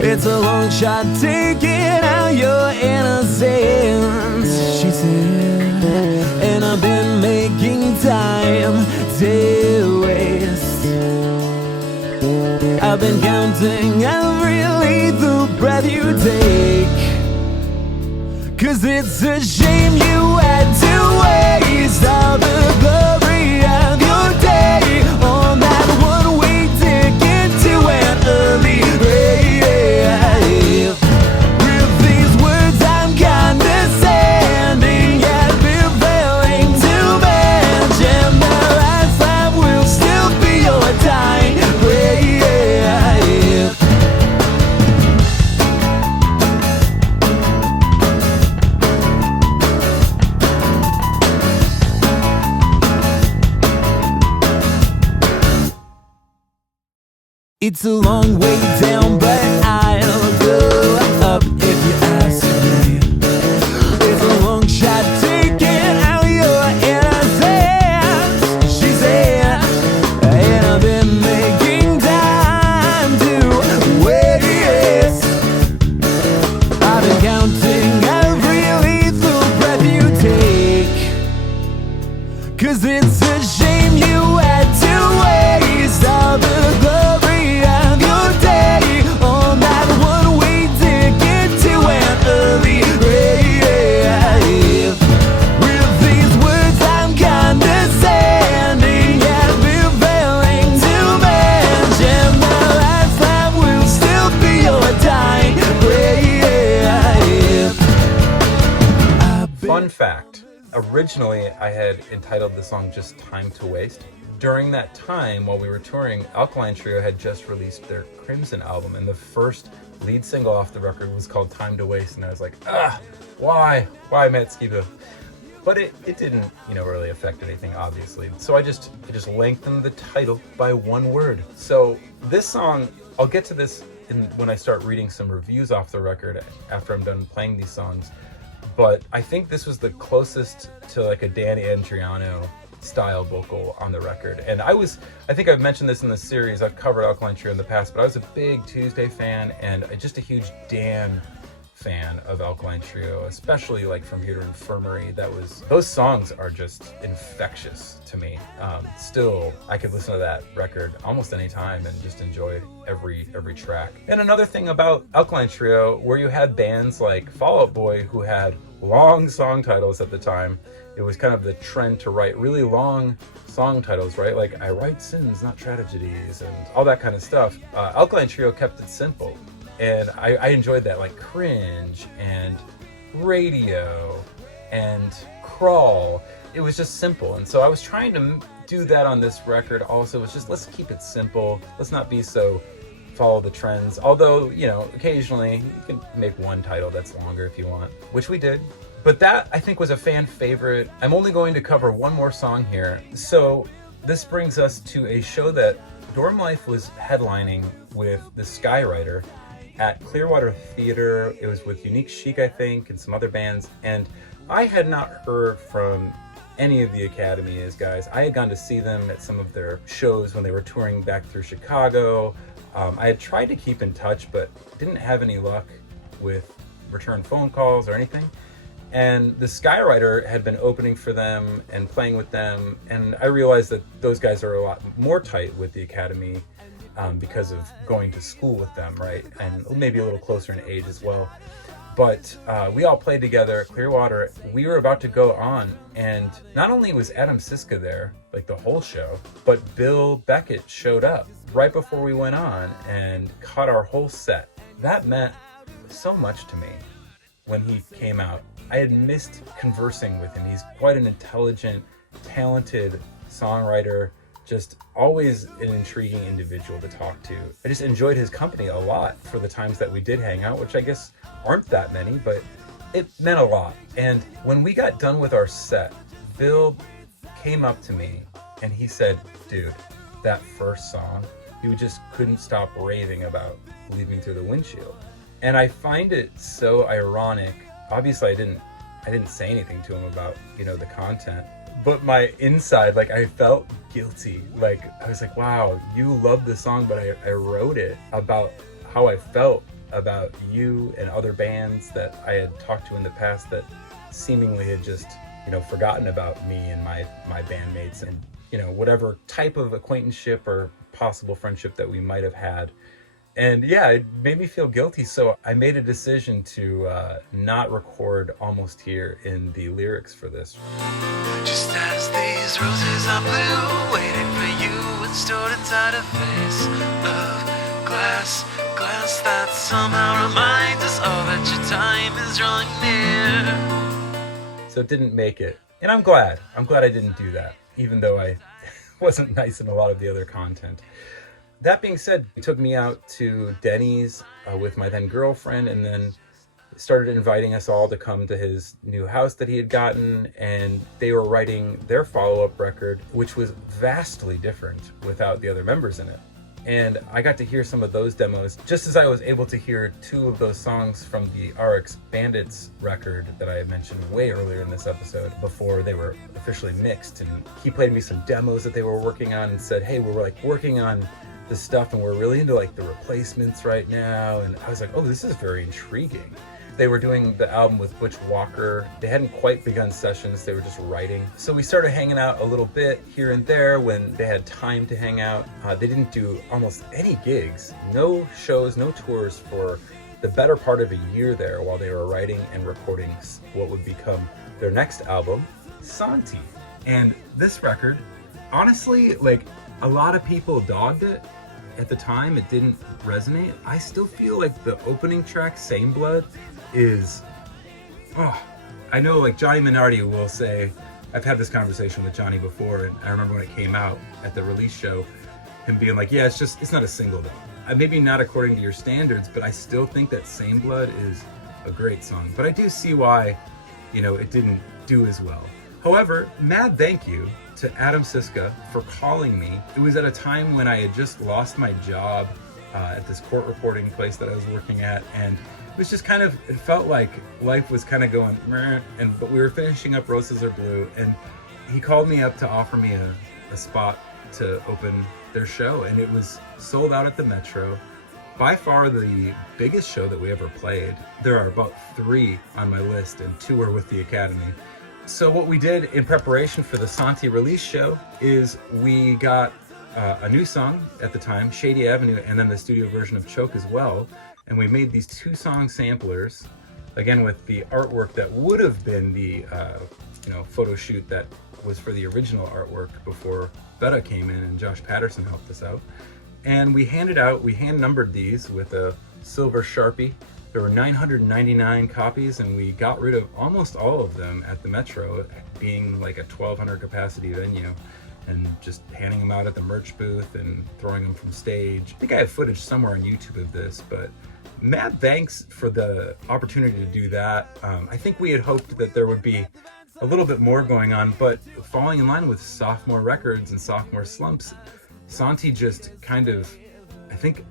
It's a long shot taking out your innocence, she said. And I've been making time to waste. I've been counting every lethal breath you take, 'cause it's a shame you had to waste all the glory of your day on that one-way ticket to an early grave. With these words I'm condescending, yet been failing to mention the last time will still be your time. It's a long way down, but I'll go up if you ask me. It's a long shot taking out your innocence, she said. And I've been making time to wait. I've been counting every lethal breath you take. 'Cause it's a shame you had to waste all the glory of your day on that one-way ticket to an early grave. With these words I'm condescending, yet we're failing to mention the last time will still be your dying grave. Fun fact, originally I had entitled the song just Time to Waste. During that time, while we were touring, Alkaline Trio had just released their Crimson album, and the first lead single off the record was called Time to Waste, and I was like, why Matt Skiba? But it didn't, really affect anything, obviously. So I just lengthened the title by one word. So this song, I'll get to this when I start reading some reviews off the record after I'm done playing these songs. But I think this was the closest to like a Dan Andriano style vocal on the record. And I think I've mentioned this in the series, I've covered Alkaline Trio in the past, but I was a big Tuesday fan and just a huge Dan fan of Alkaline Trio, especially like From Here to Infirmary. Those songs are just infectious to me. Still, I could listen to that record almost any time and just enjoy every track. And another thing about Alkaline Trio, where you had bands like Fall Out Boy who had long song titles at the time, it was kind of the trend to write really long song titles, right? Like I Write Sins, Not Tragedies, and all that kind of stuff. Alkaline Trio kept it simple. And I enjoyed that, like Cringe and Radio and Crawl. It was just simple. And so I was trying to do that on this record also. It's just, let's keep it simple. Let's not be so follow the trends. Although, occasionally you can make one title that's longer if you want, which we did. But that, I think, was a fan favorite. I'm only going to cover one more song here. So this brings us to a show that Dormlife was headlining with the Skywriter at Clearwater Theater. It was with Unique Chic, I think, and some other bands. And I had not heard from any of the Academy's guys. I had gone to see them at some of their shows when they were touring back through Chicago. I had tried to keep in touch, but didn't have any luck with return phone calls or anything. And the Skywriter had been opening for them and playing with them. And I realized that those guys are a lot more tight with the Academy because of going to school with them, right? And maybe a little closer in age as well. But we all played together at Clearwater. We were about to go on, and not only was Adam Siska there, like the whole show, but Bill Beckett showed up right before we went on and caught our whole set. That meant so much to me when he came out. I had missed conversing with him. He's quite an intelligent, talented songwriter, just always an intriguing individual to talk to. I just enjoyed his company a lot for the times that we did hang out, which I guess aren't that many, but it meant a lot. And when we got done with our set, Bill came up to me and he said, dude, that first song, you just couldn't stop raving about Leaving Through the Windshield. And I find it so ironic. Obviously I didn't say anything to him about, the content, but my inside, like, I felt guilty. Like, I was like, wow, you love this song, but I wrote it about how I felt about you and other bands that I had talked to in the past that seemingly had just, forgotten about me and my bandmates and, whatever type of acquaintanceship or possible friendship that we might have had. And yeah, it made me feel guilty, so I made a decision to not record Almost Here in the lyrics for this. Just as these roses are blue, waiting for you, it stood inside a vase of glass that somehow reminds us all that your time is drawing near. So it didn't make it, and I'm glad I didn't do that, even though I wasn't nice in a lot of the other content. That being said, he took me out to Denny's with my then girlfriend, and then started inviting us all to come to his new house that he had gotten, and they were writing their follow-up record, which was vastly different without the other members in it. and I got to hear some of those demos, just as I was able to hear 2 of those songs from the RX Bandits record that I had mentioned way earlier in this episode, before they were officially mixed. And he played me some demos that they were working on and said, hey, we're like working on this stuff and we're really into like the replacements right now. And I was like, oh, this is very intriguing. They were doing the album with Butch Walker. They hadn't quite begun sessions, they were just writing. So we started hanging out a little bit here and there when they had time to hang out. They didn't do almost any gigs, no shows, no tours for the better part of a year there while they were writing and recording what would become their next album, Santi. And this record, honestly, like a lot of people dogged it. At the time, it didn't resonate. I still feel like the opening track, Same Blood, is, I know like Johnny Minardi will say, I've had this conversation with Johnny before, and I remember when it came out at the release show, him being like, yeah, it's not a single though. Maybe not according to your standards, but I still think that Same Blood is a great song. But I do see why, it didn't do as well. However, mad thank you to Adam Siska for calling me. It was at a time when I had just lost my job at this court reporting place that I was working at, and it was just it felt like life was kind of going meh, but we were finishing up Roses Are Blue, and he called me up to offer me a spot to open their show, and it was sold out at the Metro. By far the biggest show that we ever played. There are about 3 on my list, and 2 are with the Academy. So what we did in preparation for the Santi release show is we got a new song at the time, Shady Avenue, and then the studio version of Choke as well. And we made these 2 song samplers, again with the artwork that would have been the photo shoot that was for the original artwork before Betta came in and Josh Patterson helped us out. And we hand numbered these with a silver Sharpie. There were 999 copies, and we got rid of almost all of them at the Metro, being like a 1,200 capacity venue, and just handing them out at the merch booth and throwing them from stage. I think I have footage somewhere on YouTube of this, but mad thanks for the opportunity to do that. I think we had hoped that there would be a little bit more going on, but falling in line with Sophomore Records and Sophomore Slumps, Santi just I think,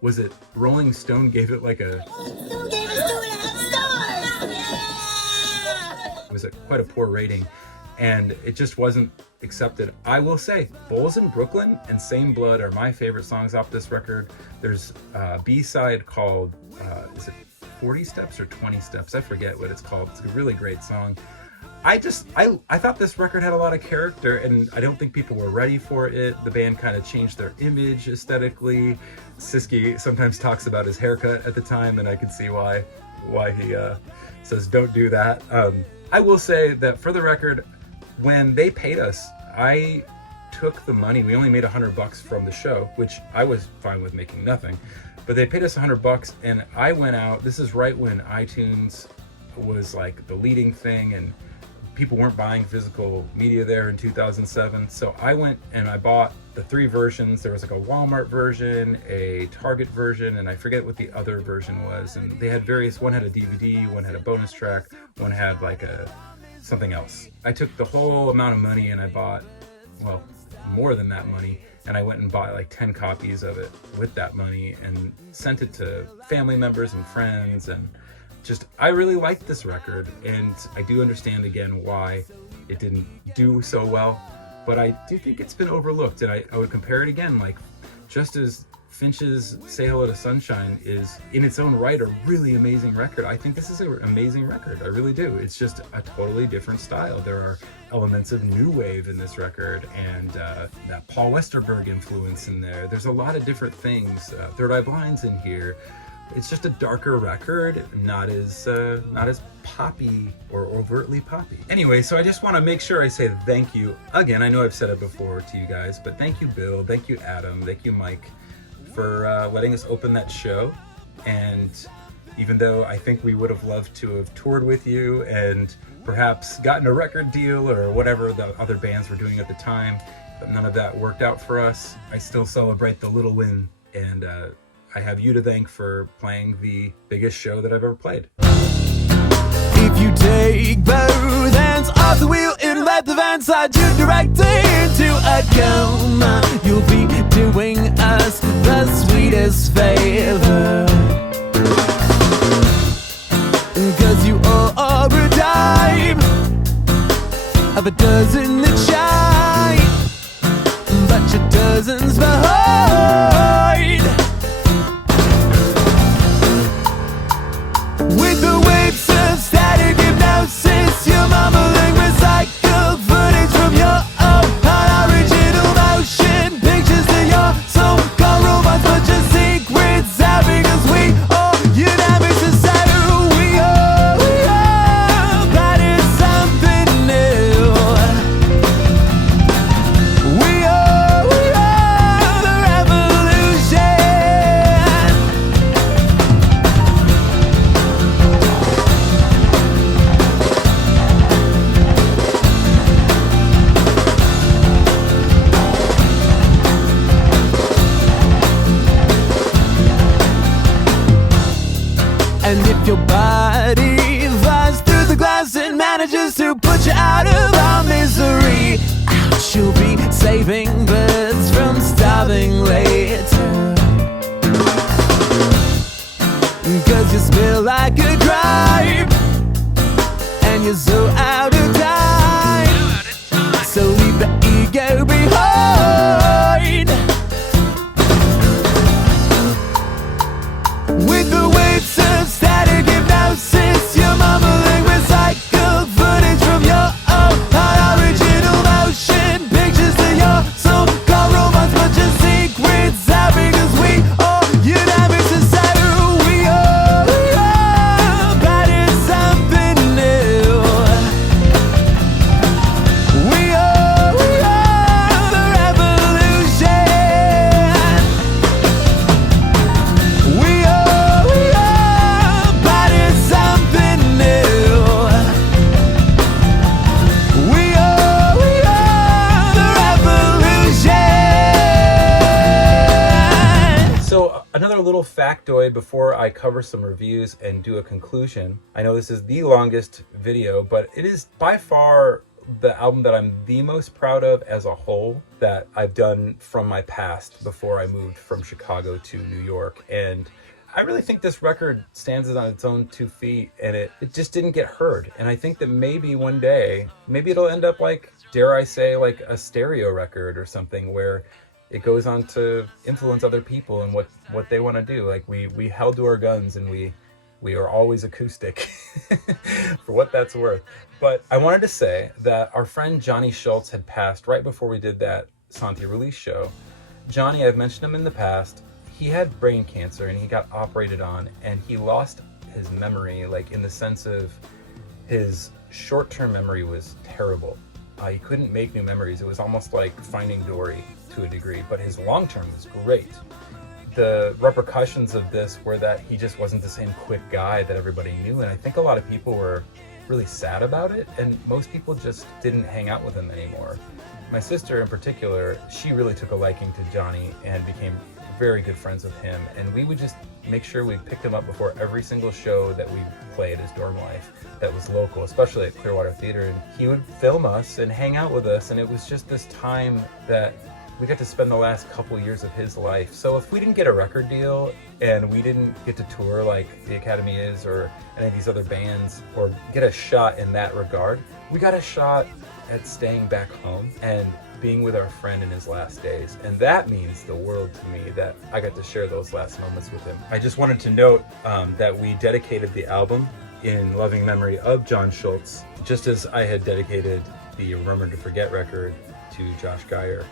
was it Rolling Stone gave it like a... Stone gave us 2.5 stars! Yeah! It was quite a poor rating, and it just wasn't accepted. I will say, Bowls in Brooklyn and Same Blood are my favorite songs off this record. There's a B-side called, is it 40 Steps or 20 Steps? I forget what it's called. It's a really great song. I thought this record had a lot of character, and I don't think people were ready for it. The band kind of changed their image aesthetically. Siski sometimes talks about his haircut at the time, and I can see why he says don't do that. I will say that for the record, when they paid us, I took the money. We only made $100 from the show, which I was fine with making nothing, but they paid us $100, and I went out. This is right when iTunes was like the leading thing, and people weren't buying physical media there in 2007. So I went and I bought the 3 versions. There was like a Walmart version, a Target version, and I forget what the other version was. And they had various, one had a DVD, one had a bonus track, one had like something else. I took the whole amount of money and I bought, more than that money. And I went and bought like 10 copies of it with that money and sent it to family members and friends, and I really liked this record, and I do understand again why it didn't do so well, but I do think it's been overlooked, and I would compare it again, like just as Finch's Say Hello to Sunshine is in its own right a really amazing record, I think this is an amazing record. I really do. It's just a totally different style. There are elements of new wave in this record, and that Paul Westerberg influence in there. There's a lot of different things. Third Eye Blind's in here. It's just a darker record, not as poppy or overtly poppy. Anyway, so I just want to make sure I say thank you again. I know I've said it before to you guys, but thank you, Bill. Thank you, Adam. Thank you, Mike, for letting us open that show. And even though I think we would have loved to have toured with you and perhaps gotten a record deal or whatever the other bands were doing at the time, but none of that worked out for us, I still celebrate the little win, and I have you to thank for playing the biggest show that I've ever played. If you take both hands off the wheel and let the van slide you directly into a coma, you'll be doing us the sweetest favor. 'Cause you are a dime of a dozen that shine, but your dozens behind. With the waves of static hypnosis, you're mumbling recycled footage from your own unoriginal motion pictures that your soul called robots, but your secrets out because we are unanimous society. That is something new. We are the revolution. And if your body flies through the glass and manages to put you out of our misery, ouch, you'll be saving birds from starving later. 'Cause you smell like a crime, and you're so out of time. So leave the ego behind. With the waves of static hypnosis, you're mumbling recycled footage from your own unoriginal motion pictures that your soul called robots, but your secrets out because we are unanimous society. We are that is something new. We are the revolution. We are that is something new. We are the revolution. So another little factoid before I cover some reviews and do a conclusion. I know this is the longest video, but it is by far the album that I'm the most proud of as a whole that I've done from my past before I moved from Chicago to New York. And I really think this record stands on its own 2 feet, and it just didn't get heard. And I think that maybe one day, maybe it'll end up like, dare I say, like a stereo record or something where it goes on to influence other people and what they want to do. Like we held to our guns and we are always acoustic for what that's worth. But I wanted to say that our friend Johnny Schultz had passed right before we did that Santi release show. Johnny, I've mentioned him in the past. He had brain cancer and he got operated on, and he lost his memory, like in the sense of his short-term memory was terrible. He couldn't make new memories. It was almost like Finding Dory to a degree, but his long-term was great. The repercussions of this were that he just wasn't the same quick guy that everybody knew, and I think a lot of people were really sad about it, and most people just didn't hang out with him anymore. My sister in particular, she really took a liking to Johnny and became very good friends with him, and we would just make sure we picked him up before every single show that we played as Dormlife that was local, especially at Clearwater Theater, and he would film us and hang out with us, and it was just this time that we got to spend the last couple years of his life. So if we didn't get a record deal and we didn't get to tour like the Academy is or any of these other bands or get a shot in that regard, we got a shot at staying back home and being with our friend in his last days. And that means the world to me that I got to share those last moments with him. I just wanted to note that we dedicated the album in loving memory of John Schultz, just as I had dedicated the Remember to Forget record to Josh Geyer,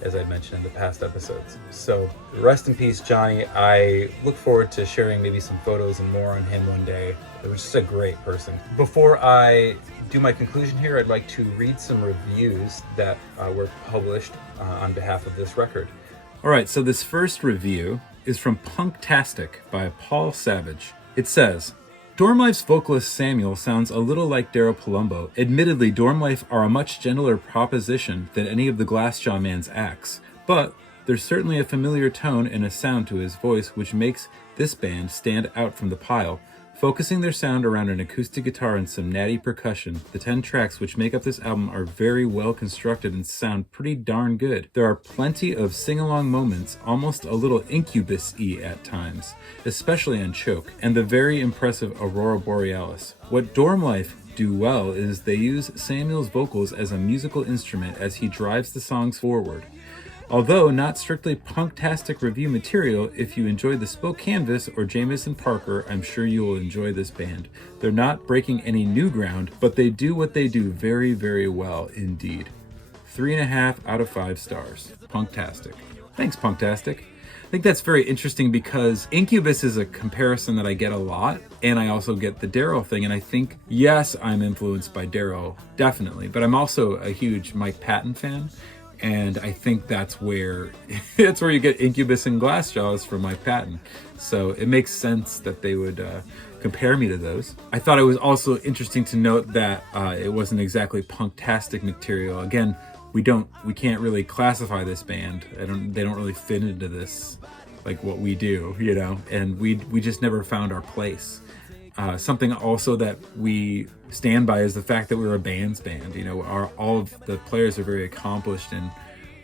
as I mentioned in the past episodes. So rest in peace, Johnny. I look forward to sharing maybe some photos and more on him one day. It was just a great person. Before I do my conclusion here, I'd like to read some reviews that were published on behalf of this record. All right, so this first review is from Punktastic by Paul Savage. It says, Dormlife's vocalist Samuel sounds a little like Daryl Palumbo. Admittedly, Dormlife are a much gentler proposition than any of the Glassjaw Man's acts, but there's certainly a familiar tone and a sound to his voice which makes this band stand out from the pile. Focusing their sound around an acoustic guitar and some natty percussion, the 10 tracks which make up this album are very well constructed and sound pretty darn good. There are plenty of sing-along moments, almost a little Incubus-y at times, especially on Choke, and the very impressive Aurora Borealis. What Dormlife do well is they use Samuel's vocals as a musical instrument as he drives the songs forward. Although not strictly punktastic review material, if you enjoyed the Spoke Canvas or Jamison Parker, I'm sure you will enjoy this band. They're not breaking any new ground, but they do what they do very, very well indeed. 3.5 out of 5 stars. Punktastic. Thanks, Punktastic. I think that's very interesting because Incubus is a comparison that I get a lot, and I also get the Daryl thing, and I think, yes, I'm influenced by Daryl, definitely, but I'm also a huge Mike Patton fan. And I think that's where you get Incubus and Glassjaws from Mike Patton. So it makes sense that they would compare me to those. I thought it was also interesting to note that it wasn't exactly punktastic material. Again, we can't really classify this band. They don't really fit into this, like what we do, you know. And we just never found our place. Something also that we stand by is the fact that we're a band. You know, all of the players are very accomplished, and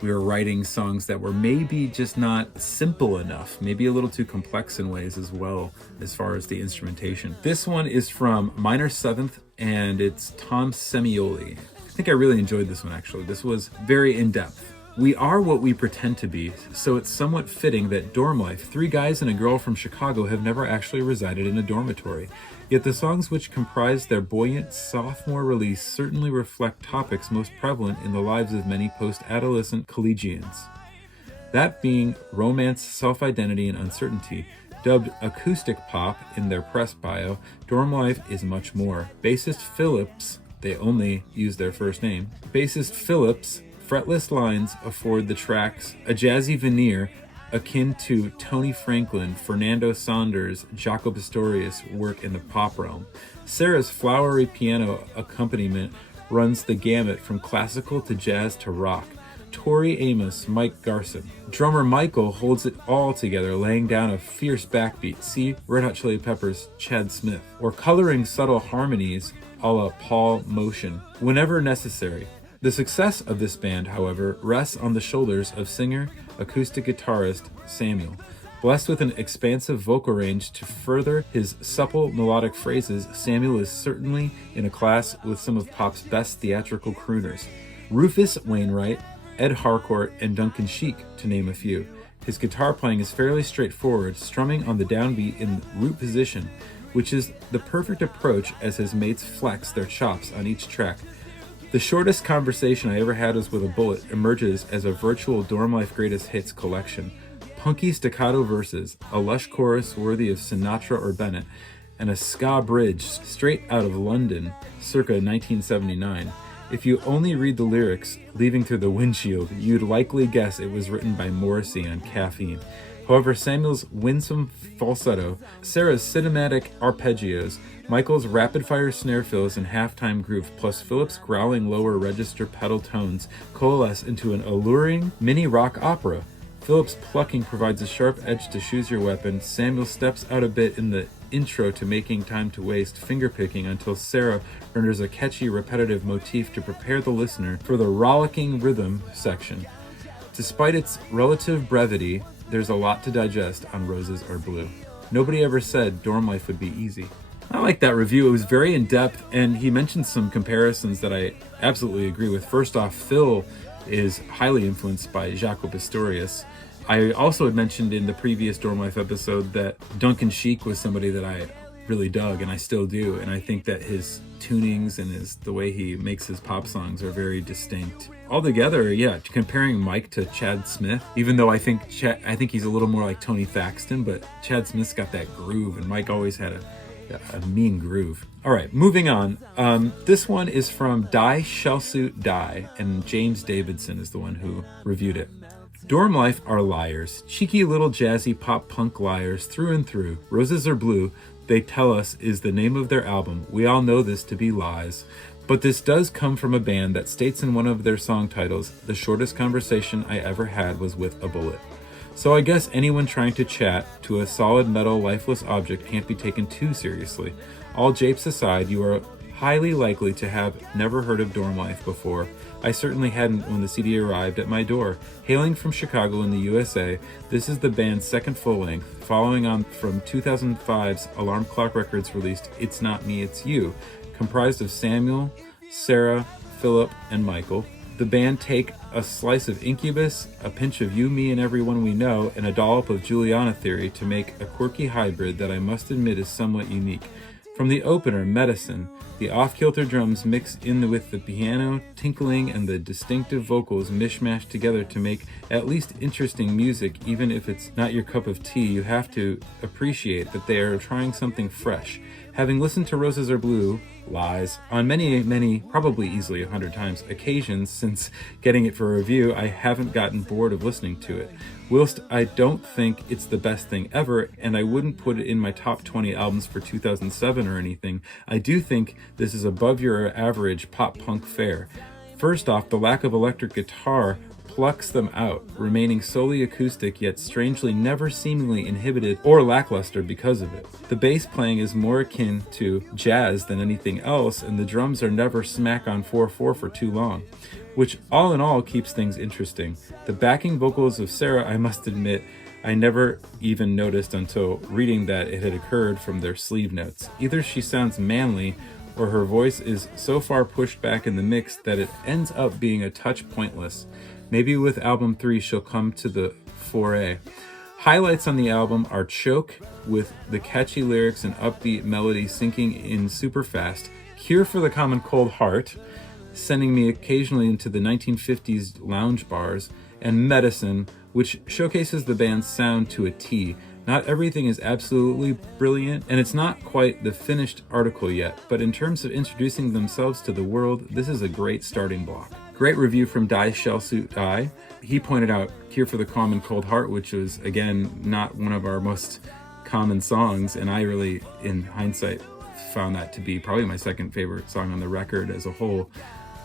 we were writing songs that were maybe just not simple enough, maybe a little too complex in ways as well as far as the instrumentation. This one is from Minor Seventh, and it's Tom Semioli. I think I really enjoyed this one, actually. This was very in-depth. We are what we pretend to be, so it's somewhat fitting that Dormlife, 3 guys and a girl from Chicago, have never actually resided in a dormitory. Yet the songs which comprise their buoyant sophomore release certainly reflect topics most prevalent in the lives of many post-adolescent collegians. That being romance, self-identity, and uncertainty. Dubbed acoustic pop in their press bio, Dormlife is much more. Bassist Phillips, they only use their first name, bassist Phillips' fretless lines afford the tracks a jazzy veneer akin to Tony Franklin, Fernando Saunders, Jaco Pastorius work in the pop realm. Sarah's flowery piano accompaniment runs the gamut from classical to jazz to rock. Tori Amos, Mike Garson. Drummer Michael holds it all together, laying down a fierce backbeat. See Red Hot Chili Peppers' Chad Smith. Or coloring subtle harmonies a la Paul Motion, whenever necessary. The success of this band, however, rests on the shoulders of singer, acoustic guitarist Samuel. Blessed with an expansive vocal range to further his supple melodic phrases, Samuel is certainly in a class with some of pop's best theatrical crooners. Rufus Wainwright, Ed Harcourt, and Duncan Sheik, to name a few. His guitar playing is fairly straightforward, strumming on the downbeat in root position, which is the perfect approach as his mates flex their chops on each track. The shortest conversation I ever had was with a bullet emerges as a virtual Dormlife Greatest Hits collection. Punky staccato verses, a lush chorus worthy of Sinatra or Bennett, and a ska bridge straight out of London circa 1979. If you only read the lyrics, leaving through the windshield, you'd likely guess it was written by Morrissey on caffeine. However, Samuel's winsome falsetto, Sarah's cinematic arpeggios, Michael's rapid-fire snare fills and halftime groove, plus Phillips' growling lower register pedal tones coalesce into an alluring mini-rock opera. Phillips' plucking provides a sharp edge to Choose Your Weapon. Samuel steps out a bit in the intro to Making Time to Waste, fingerpicking until Sarah renders a catchy, repetitive motif to prepare the listener for the rollicking rhythm section. Despite its relative brevity, there's a lot to digest on Roses Are Blue. Nobody ever said Dormlife would be easy. I like that review. It was very in-depth, and he mentioned some comparisons that I absolutely agree with. First off, Phil is highly influenced by Jaco Pastorius. I also had mentioned in the previous Dormlife episode that Duncan Sheik was somebody that I really dug, and I still do, and I think that his tunings and the way he makes his pop songs are very distinct. Altogether, yeah, comparing Mike to Chad Smith, even though I think he's a little more like Tony Thaxton, but Chad Smith's got that groove, and Mike always had a mean groove. All right, moving on. This one is from Die Shellsuit Die, and James Davidson is the one who reviewed it. Dormlife are liars, cheeky little jazzy pop punk liars through and through. Roses Are Blue, they tell us, is the name of their album. We all know this to be lies. But this does come from a band that states in one of their song titles, the shortest conversation I ever had was with a bullet. So I guess anyone trying to chat to a solid metal lifeless object can't be taken too seriously. All japes aside, you are highly likely to have never heard of Dormlife before. I certainly hadn't when the CD arrived at my door. Hailing from Chicago in the USA, this is the band's second full-length, following on from 2005's Alarm Clock Records released It's Not Me, It's You, comprised of Samuel, Sarah, Philip, and Michael. The band take a slice of Incubus, a pinch of You, Me, and Everyone We Know, and a dollop of Juliana Theory to make a quirky hybrid that I must admit is somewhat unique. From the opener, Medicine, the off-kilter drums mix in with the piano tinkling and the distinctive vocals mishmashed together to make at least interesting music. Even if it's not your cup of tea, you have to appreciate that they are trying something fresh. Having listened to Roses Are Blue, Lies, on many, probably easily 100 times occasions since getting it for review, I haven't gotten bored of listening to it. Whilst I don't think it's the best thing ever, and I wouldn't put it in my top 20 albums for 2007 or anything, I do think this is above your average pop-punk fare. First off, the lack of electric guitar plucks them out, remaining solely acoustic yet strangely never seemingly inhibited or lackluster because of it. The bass playing is more akin to jazz than anything else, and the drums are never smack on 4/4 for too long, which all in all keeps things interesting. The backing vocals of Sarah, I must admit, I never even noticed until reading that it had occurred from their sleeve notes. Either she sounds manly, or her voice is so far pushed back in the mix that it ends up being a touch pointless. Maybe with album 3 she'll come to the foray. Highlights on the album are Choke, with the catchy lyrics and upbeat melody sinking in super fast, Cure for the Common Cold Heart, sending me occasionally into the 1950s lounge bars, and Medicine, which showcases the band's sound to a T. Not everything is absolutely brilliant, and it's not quite the finished article yet, but in terms of introducing themselves to the world, this is a great starting block. Great review from Die Shell Suit Die. He pointed out Cure for the Common Cold Heart, which was, again, not one of our most common songs, and I really, in hindsight, found that to be probably my second favorite song on the record as a whole.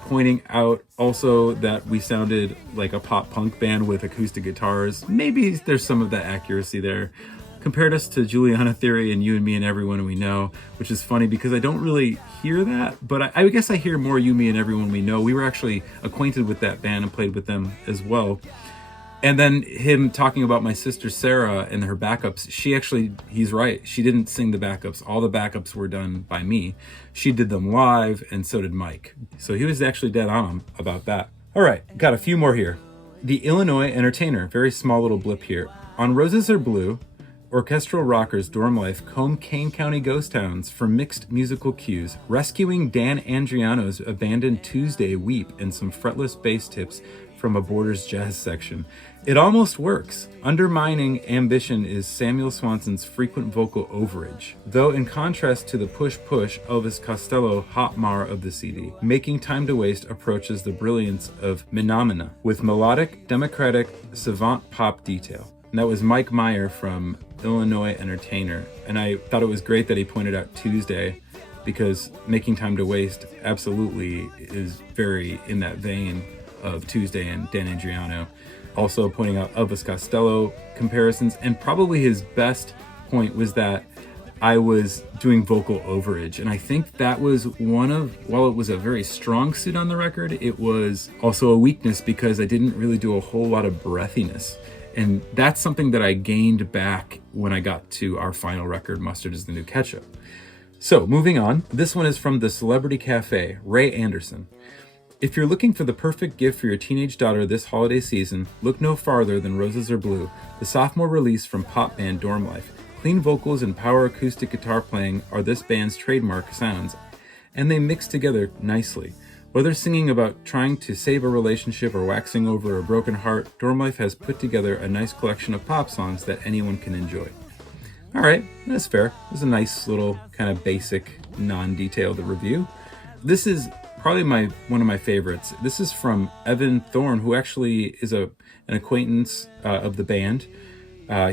Pointing out also that we sounded like a pop-punk band with acoustic guitars. Maybe there's some of that accuracy there. Compared us to Juliana Theory and You and Me and Everyone We Know, which is funny because I don't really hear that, but I guess I hear more You, Me, and Everyone We Know. We were actually acquainted with that band and played with them as well. And then him talking about my sister Sarah and her backups, he's right. She didn't sing the backups. All the backups were done by me. She did them live, and so did Mike. So he was actually dead on about that. All right, got a few more here. The Illinois Entertainer, very small little blip here. On Roses Are Blue, orchestral rockers Dormlife comb Kane County ghost towns for mixed musical cues, rescuing Dan Andriano's abandoned Tuesday Weep and some fretless bass tips from a Borders jazz section. It almost works. Undermining ambition is Samuel Swanson's frequent vocal overage, though in contrast to the push-push Elvis Costello hot mar of the CD, Making Time to Waste approaches the brilliance of Menomina with melodic, democratic, savant pop detail. And that was Mike Meyer from Illinois Entertainer, and I thought it was great that he pointed out Tuesday, because Making Time to Waste absolutely is very in that vein of Tuesday and Dan Andriano. Also pointing out Elvis Costello comparisons, and probably his best point was that I was doing vocal overage, and I think that was while it was a very strong suit on the record, it was also a weakness because I didn't really do a whole lot of breathiness. And that's something that I gained back when I got to our final record, Mustard is the New Ketchup. So, moving on. This one is from the Celebrity Cafe, Ray Anderson. If you're looking for the perfect gift for your teenage daughter this holiday season, look no farther than Roses Are Blue, the sophomore release from pop band Dormlife. Clean vocals and power acoustic guitar playing are this band's trademark sounds, and they mix together nicely. Whether singing about trying to save a relationship or waxing over a broken heart, Dormlife has put together a nice collection of pop songs that anyone can enjoy. All right, that's fair. This is a nice little kind of basic, non-detailed review. This is probably one of my favorites. This is from Evan Thorne, who actually is an acquaintance of the band.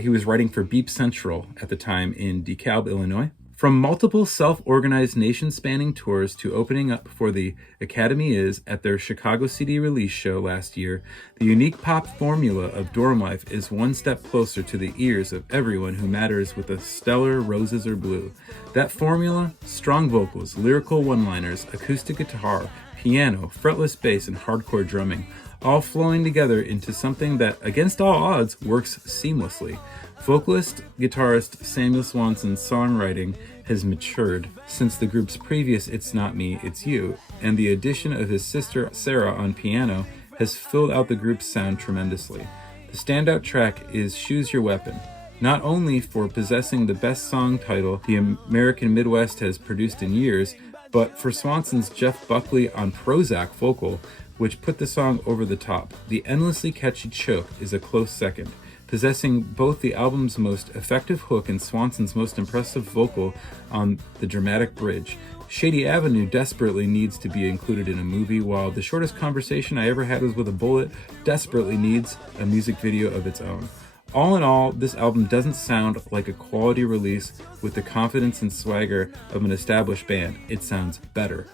He was writing for Beep Central at the time in DeKalb, Illinois. From multiple self-organized nation-spanning tours to opening up for the Academy Is at their Chicago CD release show last year, the unique pop formula of Dormlife is one step closer to the ears of everyone who matters with a stellar Roses Are Blue. That formula? Strong vocals, lyrical one-liners, acoustic guitar, piano, fretless bass, and hardcore drumming, all flowing together into something that, against all odds, works seamlessly. Vocalist, guitarist Samuel Swanson's songwriting has matured since the group's previous It's Not Me, It's You, and the addition of his sister Sarah on piano has filled out the group's sound tremendously. The standout track is Choose Your Weapon, not only for possessing the best song title the American Midwest has produced in years, but for Swanson's Jeff Buckley on Prozac vocal, which put the song over the top. The endlessly catchy Choke is a close second, possessing both the album's most effective hook and Swanson's most impressive vocal on the dramatic bridge. Shady Avenue desperately needs to be included in a movie, while The Shortest Conversation I Ever Had Was With a Bullet desperately needs a music video of its own. All in all, this album doesn't sound like a quality release with the confidence and swagger of an established band. It sounds better.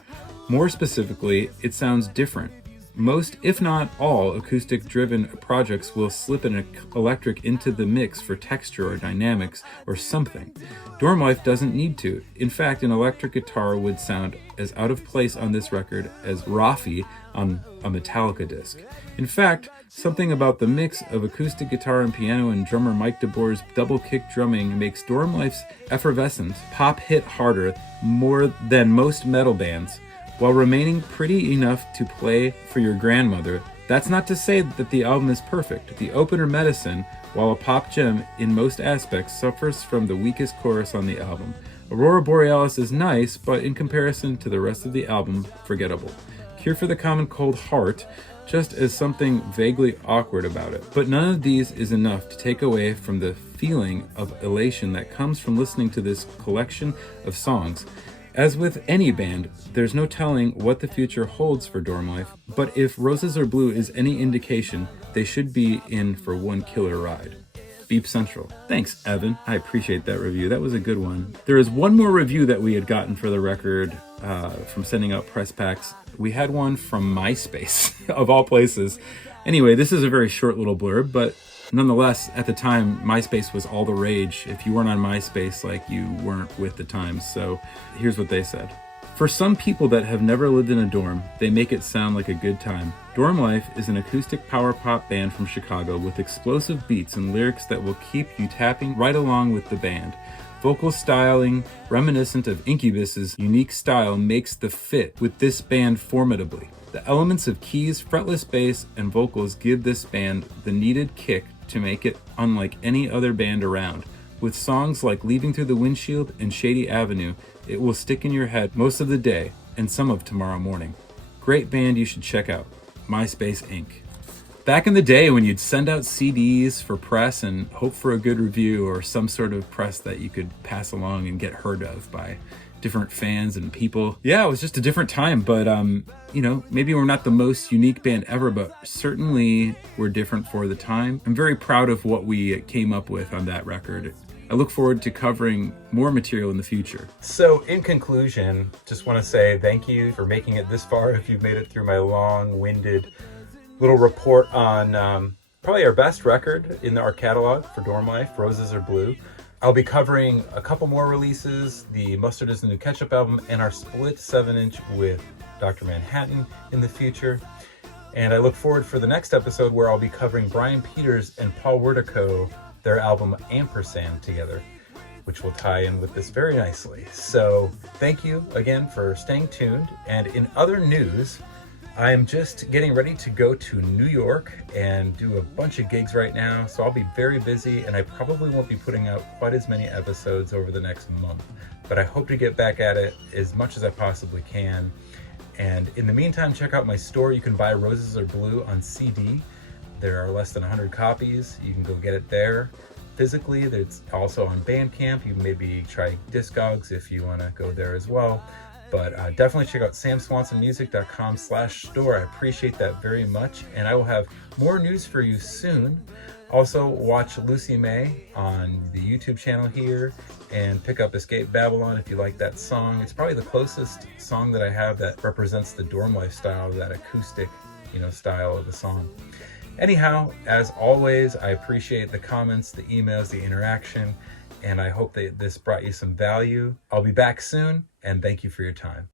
More specifically, it sounds different. Most, if not all, acoustic-driven projects will slip an electric into the mix for texture or dynamics or something. Dormlife doesn't need to. In fact, an electric guitar would sound as out of place on this record as Rafi on a Metallica disc. In fact, something about the mix of acoustic guitar and piano and drummer Mike DeBoer's double-kick drumming makes Dormlife's effervescent pop hit harder more than most metal bands, while remaining pretty enough to play for your grandmother. That's not to say that the album is perfect. The opener, Medicine, while a pop gem in most aspects, suffers from the weakest chorus on the album. Aurora Borealis is nice, but in comparison to the rest of the album, forgettable. Cure for the Common Cold Heart just as something vaguely awkward about it. But none of these is enough to take away from the feeling of elation that comes from listening to this collection of songs. As with any band, there's no telling what the future holds for Dormlife, but if Roses Are Blue is any indication, they should be in for one killer ride. Beep Central. Thanks, Evan. I appreciate that review. That was a good one. There is one more review that we had gotten for the record from sending out press packs. We had one from MySpace, of all places. Anyway, this is a very short little blurb, but nonetheless, at the time, MySpace was all the rage. If you weren't on MySpace, like, you weren't with the times. So here's what they said. For some people that have never lived in a dorm, they make it sound like a good time. Dormlife is an acoustic power pop band from Chicago with explosive beats and lyrics that will keep you tapping right along with the band. Vocal styling reminiscent of Incubus's unique style makes the fit with this band formidably. The elements of keys, fretless bass, and vocals give this band the needed kick to make it unlike any other band around. With songs like Leaving Through the Windshield and Shady Avenue, it will stick in your head most of the day and some of tomorrow morning. Great band you should check out. MySpace Inc. Back in the day when you'd send out CDs for press and hope for a good review or some sort of press that you could pass along and get heard of by different fans and people. Yeah, it was just a different time, but maybe we're not the most unique band ever, but certainly we're different for the time. I'm very proud of what we came up with on that record. I look forward to covering more material in the future. So in conclusion, just want to say thank you for making it this far. If you've made it through my long-winded little report on probably our best record in our catalog for Dormlife, Roses Are Blue. I'll be covering a couple more releases, the Mustard is the New Ketchup album, and our split 7-inch with Dr. Manhattan in the future. And I look forward for the next episode where I'll be covering Brian Peters and Paul Wertico, their album Ampersand together, which will tie in with this very nicely. So thank you again for staying tuned. And in other news, I'm just getting ready to go to New York and do a bunch of gigs right now, so I'll be very busy, and I probably won't be putting out quite as many episodes over the next month, but I hope to get back at it as much as I possibly can. And in the meantime, check out my store. You can buy Roses Are Blue on CD. There are less than 100 copies. You can go get it there physically. It's also on Bandcamp. You can maybe try Discogs if you want to go there as well. But definitely check out samswansonmusic.com/store. I appreciate that very much. And I will have more news for you soon. Also, watch Lucy May on the YouTube channel here, and pick up Escape Babylon if you like that song. It's probably the closest song that I have that represents the Dormlife style, that acoustic, style of the song. Anyhow, as always, I appreciate the comments, the emails, the interaction, and I hope that this brought you some value. I'll be back soon, and thank you for your time.